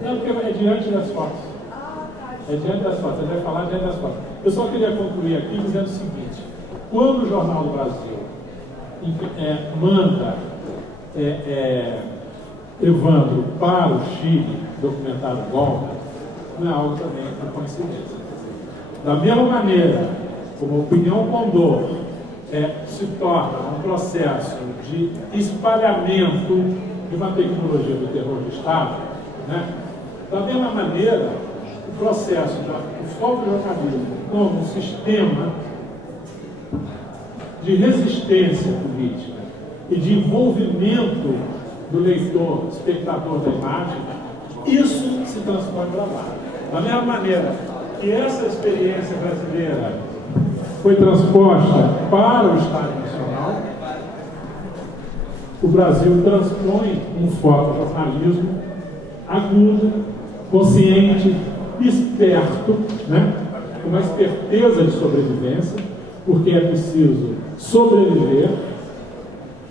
Não, porque é diante das fotos. É diante das fotos. A gente vai falar diante das fotos. Eu só queria concluir aqui dizendo o seguinte: quando o Jornal do Brasil manda Evandro para o Chile documentar o golpe, não é algo também por coincidência. Da mesma maneira como a Opinião Condor se torna um processo de espalhamento de uma tecnologia do terror do Estado, né? Da mesma maneira, o processo do fotojornalismo como um sistema de resistência política e de envolvimento do leitor, espectador da imagem, isso se transforma para lá. Da mesma maneira que essa experiência brasileira foi transposta para o Estado Nacional, o Brasil transpõe um fotojornalismo agudo, consciente, esperto, né? Com uma esperteza de sobrevivência, porque é preciso sobreviver,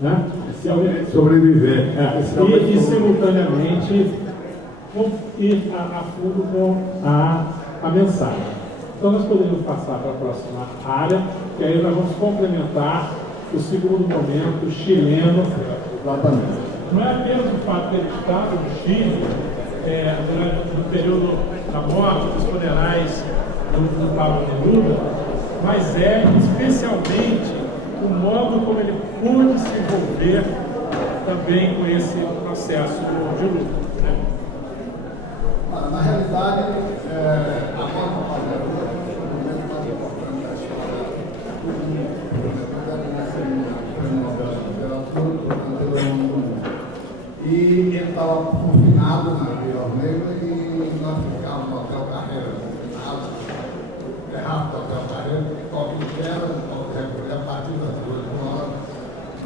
né? Sobreviver. E simultaneamente ir a fundo com a mensagem. Então nós poderíamos passar para a próxima área, que aí nós vamos complementar o segundo momento chileno. Exatamente. Não é apenas o fato de ele estar no Chile, durante o período da morte, dos funerais do Pablo Neruda, mas é especialmente o modo como ele pôde se envolver também com esse processo de luta, né? Na realidade, a morte do Pablo Neruda foi o momento mais importante da história do mundo. O prêmio Nobel de Literatura, do mundo. E ele estava confinado na Vila Negra e nós ficávamos no Hotel Carreira, confinado, rápido do Hotel Carreira, toque de queda, a partir das 2h,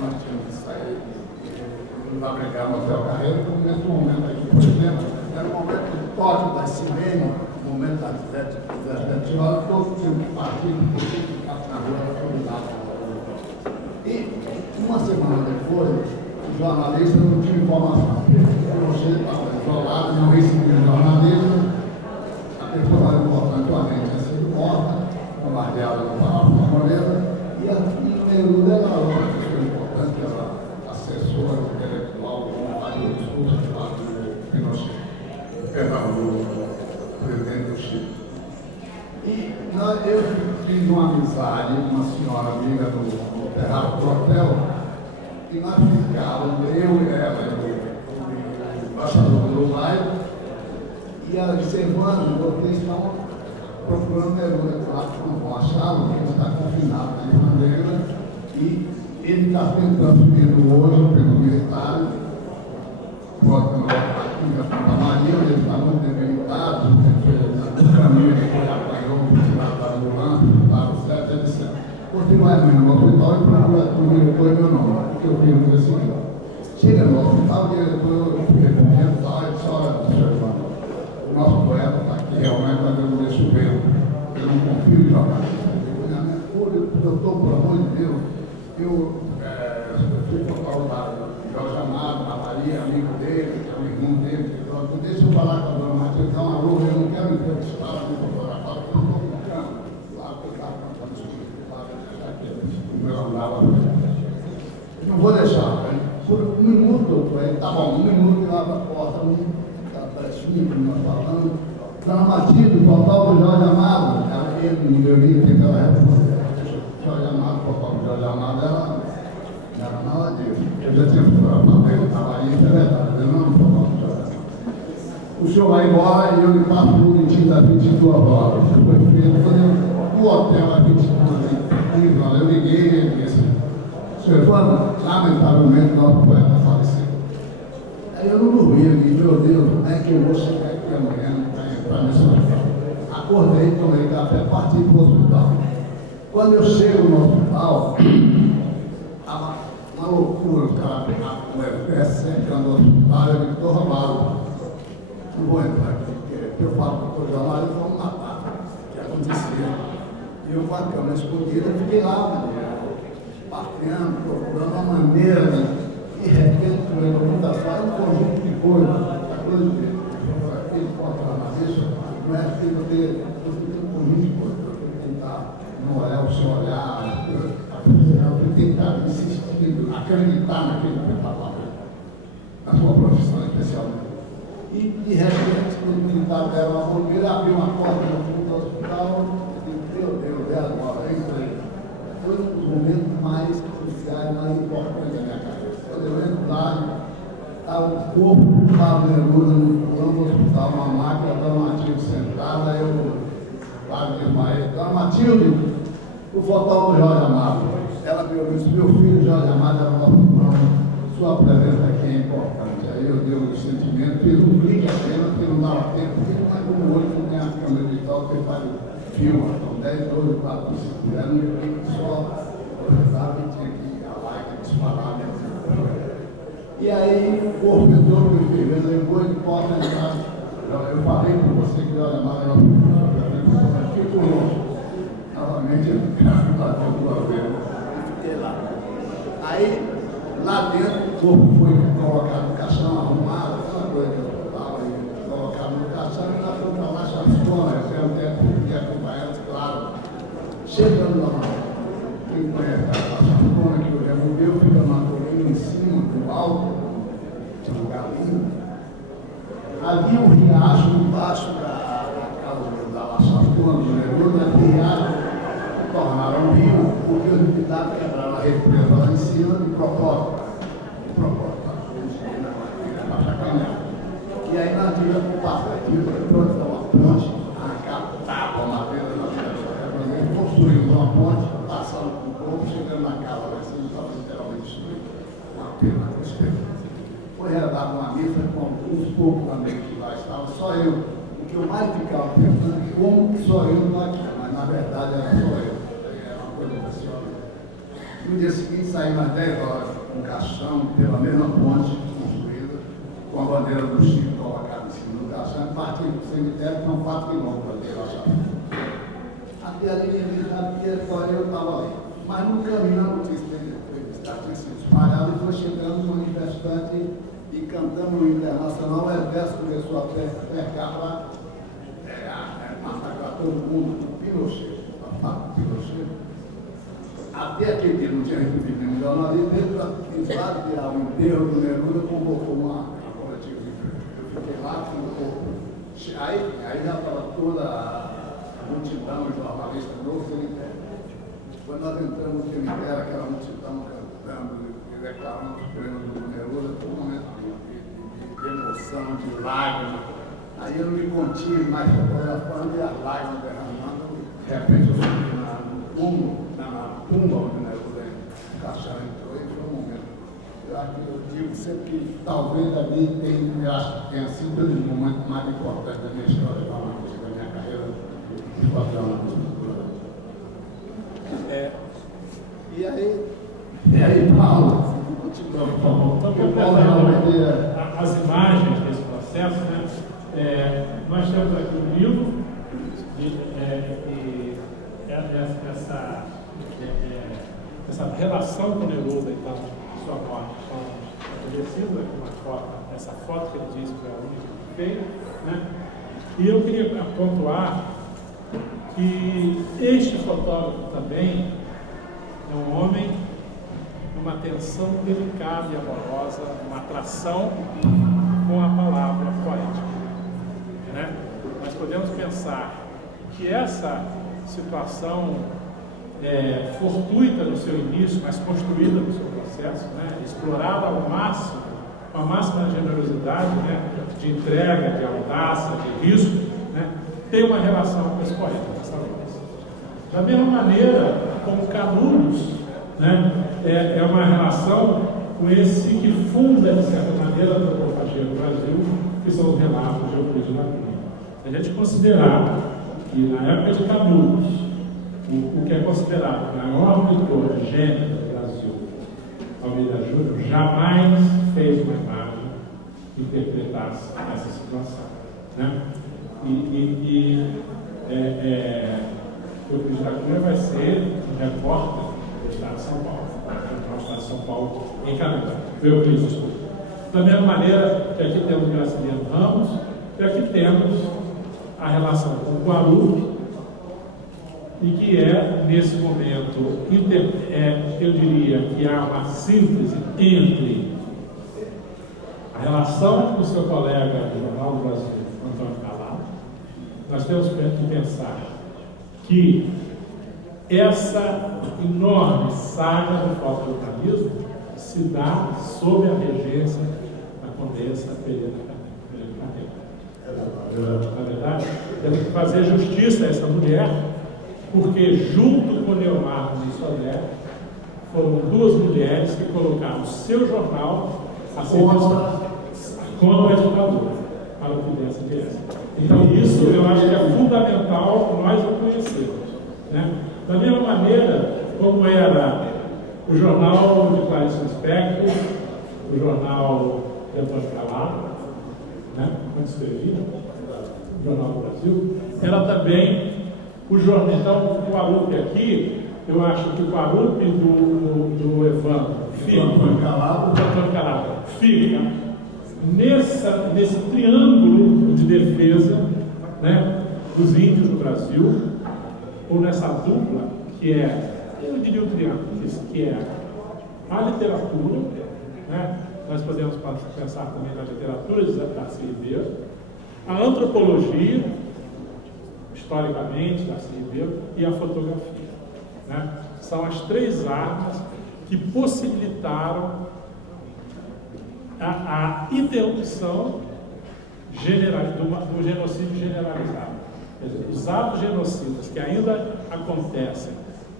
nós tínhamos que sair e nos abrigar no Hotel Carreira, porque nesse momento aqui, por exemplo, era o momento do toque da sirene, o momento das 17 horas, todos tinham que partir, porque ficar na rua era convidado. E uma semana depois, o jornalista não tinha informação. Você estava isolado, não recebia jornalismo, a pessoa mais importante, a gente tinha sido morta, bombardeada no Palácio da Moreira, e a Neruda era outra pessoa importante, era assessora intelectual, fazia o discurso. amizade, uma senhora amiga do terraço do hotel, e nós ficávamos, eu e ela, o embaixador do Uruguai, e ela disse: Evandro, vocês estão procurando Neruda, claro que não vão achá-lo, porque ele está confinado na Irlandeira, e ele está sendo transferido hoje pelo militar, bota aqui na Santa Maria, onde ele está muito debilitado, o caminho que foi apanhou, tirado da ambulância, para o certo, ele disse: você vai amanhã no hospital e procura comigo depois meu nome, porque eu tenho que decidir. Chega no hospital, e depois eu recomendo, e disse: olha, o nosso poeta está aqui, realmente está dando esse vento. Eu não confio em jornalistas. Doutor, pelo amor de Deus, eu fui fotógrafo do Jorge Amado, da Maria, amigo dele, que é o irmão dele. Deixa eu falar com a dona Matilde, dá uma luz, eu não quero entrevistar, me fotografar, porque eu não estou com câmera. Claro que eu estava cantando isso, o meu andava. Não vou deixar, né? Por um minuto, doutor, ele tá bom, um minuto eu abro a porta, nós falando. Dona Matilde, fotógrafo Jorge Amado, ele no meu livro, tem aquela época, Jorge Amado, fotógrafo Jorge Amado, era nada disso. Eu já tinha fotografado ele, estava aí, isso é verdade, eu não fotógrafo Jorge Amado. O senhor vai embora e eu lhe passo o bonitinho das 22 horas. O hotel às 22 horas, eu liguei e ele disse: senhor Evandro, lamentavelmente nosso poeta faleceu. Aí eu não dormi, eu disse: meu Deus, como é que eu vou chegar aqui amanhã para entrar nesse hospital? Acordei, tomei café, parti para o hospital. Quando eu chego no hospital, uma loucura, o cara, o FS entrando no hospital, eu digo: estou roubado. Não vou entrar aqui, porque eu falo para o jornal, eles vão me matar. O que acontecia? E eu com a câmera escondida, fiquei lá, passeando, procurando uma maneira de repente, com a documentação, é um conjunto de coisas, a coisa de aquele fotojornalista, não é assim, você tem um conjunto de coisas, você tentar não olhar o seu olhar, você tentar insistir, acreditar naquilo que está falando, na sua profissão especialmente. E de repente, quando o militar deram uma bobeira, abriu uma porta no fundo do hospital, eu disse: meu Deus, agora, entrei. Foi um dos momentos mais cruciais, mais importantes da minha carreira. Quando eu entro lá, estava o corpo do Pablo Neruda no hospital, uma máquina, a Dona Matilde sentada, eu quase desmaiei. Dona Matilde, o fotógrafo Jorge Amado, ela me ouviu: meu filho Jorge Amado era o nosso irmão, sua presença aqui é importante. Aí eu dei um sentimento, fiz um clique apenas, porque não dava tempo, porque não é como hoje, não tem a câmera digital, você faz filma, são 10, 12, 4, 5, era um clique só, eu sabe, tinha que ir a like, disparar, né? E aí o corpo entrou no enfermeiro, levou e pode entrar. Eu falei para você que olha mais, aqui conosco. Novamente, eu bateu duas vezes e fiquei lá. Aí, lá dentro, o corpo foi colocado no caixão, arrumado, aquela coisa que eu estava aí, colocado no caixão, e nós fomos para lá, chapscona, eu tenho tempo de acompanhar, claro. Chegando lá, quem conhece a chapscona que eu removeu, fica numa colina em cima, do alto, de um lugar lindo. Havia um riacho embaixo da casa da chapscona, do Neruda, aquele riacho tornaram um rio, porque os militares quebraram a represa lá em cima de propósito. Para sacanear. E aí nós tivemos um passatinho para produzir uma ponte, arrancar tapa, madeira na frente. Construímos uma ponte, passando com o corpo, chegando na casa, mas assim, estava literalmente destruído. Uma pena com os tempos. Foi realizada uma missa com alguns poucos amigos que lá estavam, só eu. O que eu mais ficava pensando é como que só eu não aqui, mas na verdade era só eu. Era uma coisa impressionante. No dia seguinte saímos às 10 horas com um caixão pela mesma ponte construída, com a bandeira do Chico colocada em cima do caixão, e partimos para o cemitério, são 4 quilômetros ali, eu achava. Até ali, só eu estava ali. Mas no caminho a notícia tinha sido espalhada e foi chegando um manifestante e cantando no Internacional, o exército começou a cercar para massacrar todo mundo com Pinochet, Até aquele dia não tinha recebido nenhum jornalista, ele precisava tirar o enterro do Neruda, convocou uma coletiva de imprensa. Eu fiquei lá com o corpo. Aí já estava toda a multidão de jornalistas no cemitério. Quando nós entramos no cemitério, aquela multidão cantando e declarando os poemas do Neruda, foi um momento de emoção, de lágrimas. Aí eu não me contive mais fotografando e as lágrimas derramando. De repente eu subi no túmulo, na tumba onde o Neruda encaixava, entrou e foi um momento. Eu digo sempre que talvez ali eu acho que tenha sido o momento mais importante da minha história, da minha carreira de fotógrafo. E aí, Paulo, as imagens desse processo, né? Nós temos aqui um livro e essa relação com o Neruda, então, sua morte, estabelecido aqui uma foto, essa foto que ele disse que foi a única que fez, né? E eu queria pontuar que este fotógrafo também é um homem numa tensão delicada e amorosa, uma atração com a palavra poética, né? Nós podemos pensar que essa situação fortuita no seu início, mas construída no seu processo, né? Explorada ao máximo, com a máxima generosidade, né? De entrega, de audácia, de risco, né? Tem uma relação com esse poeta, essa voz. Da mesma maneira como Canudos, né? É uma relação com esse que funda, de certa maneira, a antropofagia no Brasil, que são os relatos de Euclides da Cunha. Se a gente considerar que na época de Canudos, o que é considerado o maior pintor gênio do Brasil, Almeida Júnior, jamais fez uma imagem que interpretasse essa situação, né? Euclides da Cunha vai ser um repórter do Estado de São Paulo, no Estado de São Paulo, em Canadá. Euclides. Da mesma maneira que aqui temos Graciliano Ramos, e aqui temos a relação com o Guarulhos, e que nesse momento, eu diria que há uma síntese entre a relação com o seu colega do Jornal do Brasil, Antônio Calado. Nós temos que pensar que essa enorme saga do fotojornalismo se dá sob a regência da Condessa Pereira Carneiro. Na verdade, temos que fazer justiça a essa mulher, porque junto com Neomar e Soler foram duas mulheres que colocaram o seu jornal a serviço contra a ditadura, para o que desse viesse. Então isso eu acho que é fundamental nós reconhecermos, né? Da mesma maneira como era o jornal de Clarice Lispector, o jornal de Antônio Calado, né? Como escrevia, o Jornal do Brasil, era também o jornal. Então, o Arupe aqui, eu acho que o Arupe do Evandro fica nesse triângulo de defesa, né, dos índios no Brasil, ou nessa dupla que eu diria o triângulo, que é a literatura, né? Nós podemos pensar também na literatura de Darcy Ribeiro, a antropologia, historicamente, Darcy Ribeiro, e a fotografia, né? São as três armas que possibilitaram a interrupção do genocídio generalizado. Quer dizer, os atos genocidas que ainda acontecem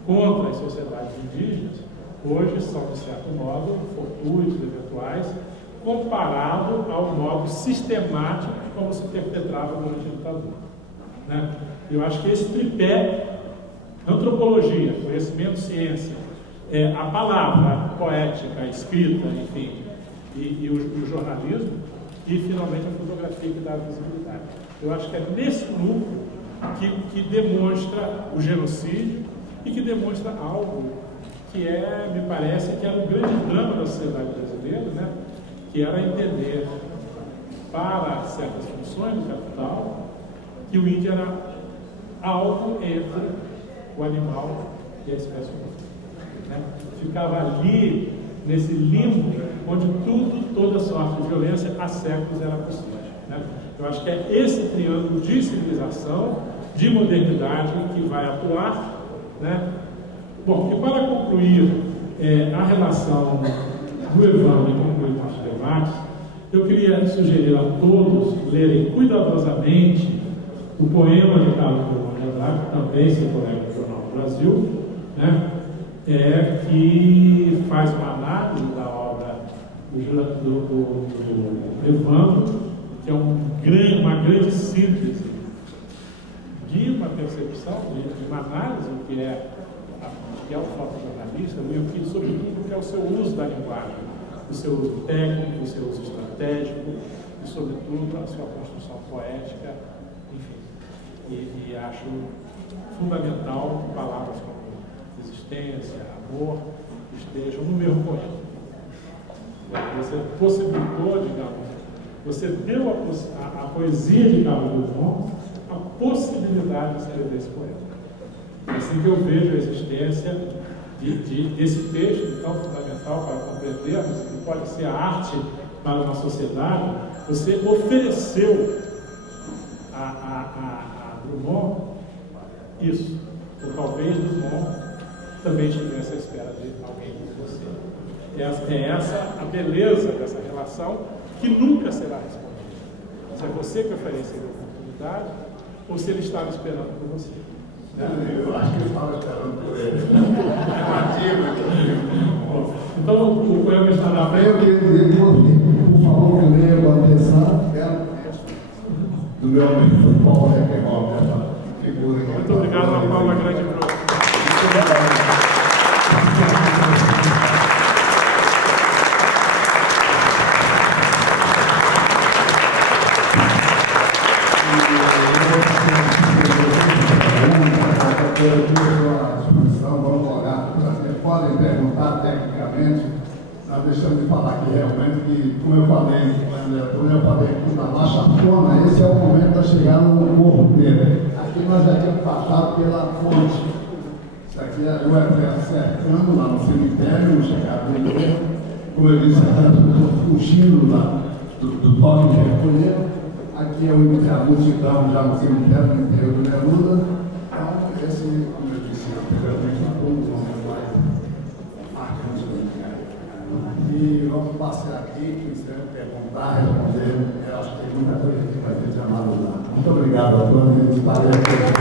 contra as sociedades indígenas, hoje são, de certo modo, fortuitos, eventuais, comparado ao modo sistemático como se perpetrava durante a ditadura, né? Eu acho que esse tripé, antropologia, conhecimento, ciência, a palavra poética, a escrita, enfim, e o jornalismo, e finalmente a fotografia que dá visibilidade. Eu acho que é nesse núcleo que demonstra o genocídio e que demonstra algo que me parece que era um grande drama da sociedade brasileira, né? Que era entender, para certas funções do capital, que o índio era algo entre o animal e a espécie humana, né? Ficava ali, nesse limbo, onde toda sorte de violência há séculos era possível, né? Eu acho que é esse triângulo de civilização, de modernidade, que vai atuar, né? Bom, e para concluir a relação do Evandro e concluir nossos debates, eu queria sugerir a todos lerem cuidadosamente o poema de Carlos Drummond de Andrade, que também se colega no Jornal do Brasil, né? Que faz uma análise da obra do Evandro, que é uma grande síntese de uma percepção, de uma análise que é o fotojornalista, e sobretudo que é o seu uso da linguagem, o seu uso técnico, o seu uso estratégico e sobretudo a sua construção poética, enfim. E acho fundamental que palavras como existência, amor, estejam no mesmo poema. Você possibilitou, digamos, você deu à poesia de Carlos Drummond a possibilidade de escrever esse poema. Assim que eu vejo a existência desse texto tão fundamental para compreendermos que pode ser a arte para uma sociedade, você ofereceu a Drummond isso. Ou talvez Drummond também estivesse à espera de alguém como você. É essa a beleza dessa relação que nunca será respondida. Se é você que ofereceu a oportunidade ou se ele estava esperando por você. Eu acho que ele estava esperando por ele. Então o poema está na frente. Eu queria dizer que você, por favor, que leia o antecessado, é o texto do meu amigo Paulo Requerol, essa figura aqui. Muito obrigado, uma palma grande para você. Vamos olhar, vocês podem perguntar tecnicamente, nós deixamos de falar aqui realmente que, como eu falei aqui na nossa zona, esse é o momento da chegada no Morro dele. Aqui nós já tínhamos passado pela ponte. Isso aqui é o exército cercando lá no cemitério, no chegado do morro. Como eu disse, aquelas pessoas fugindo lá do toque de recolher. Aqui é a multidão já no cemitério, no interior do Neruda. Então, esse, como eu disse, realmente é um dos homens mais marcantes do mundo. E vamos passear aqui, quem quiser perguntar, responder. Eu acho que tem muita coisa que vai ser chamada lá. Muito obrigado a todos.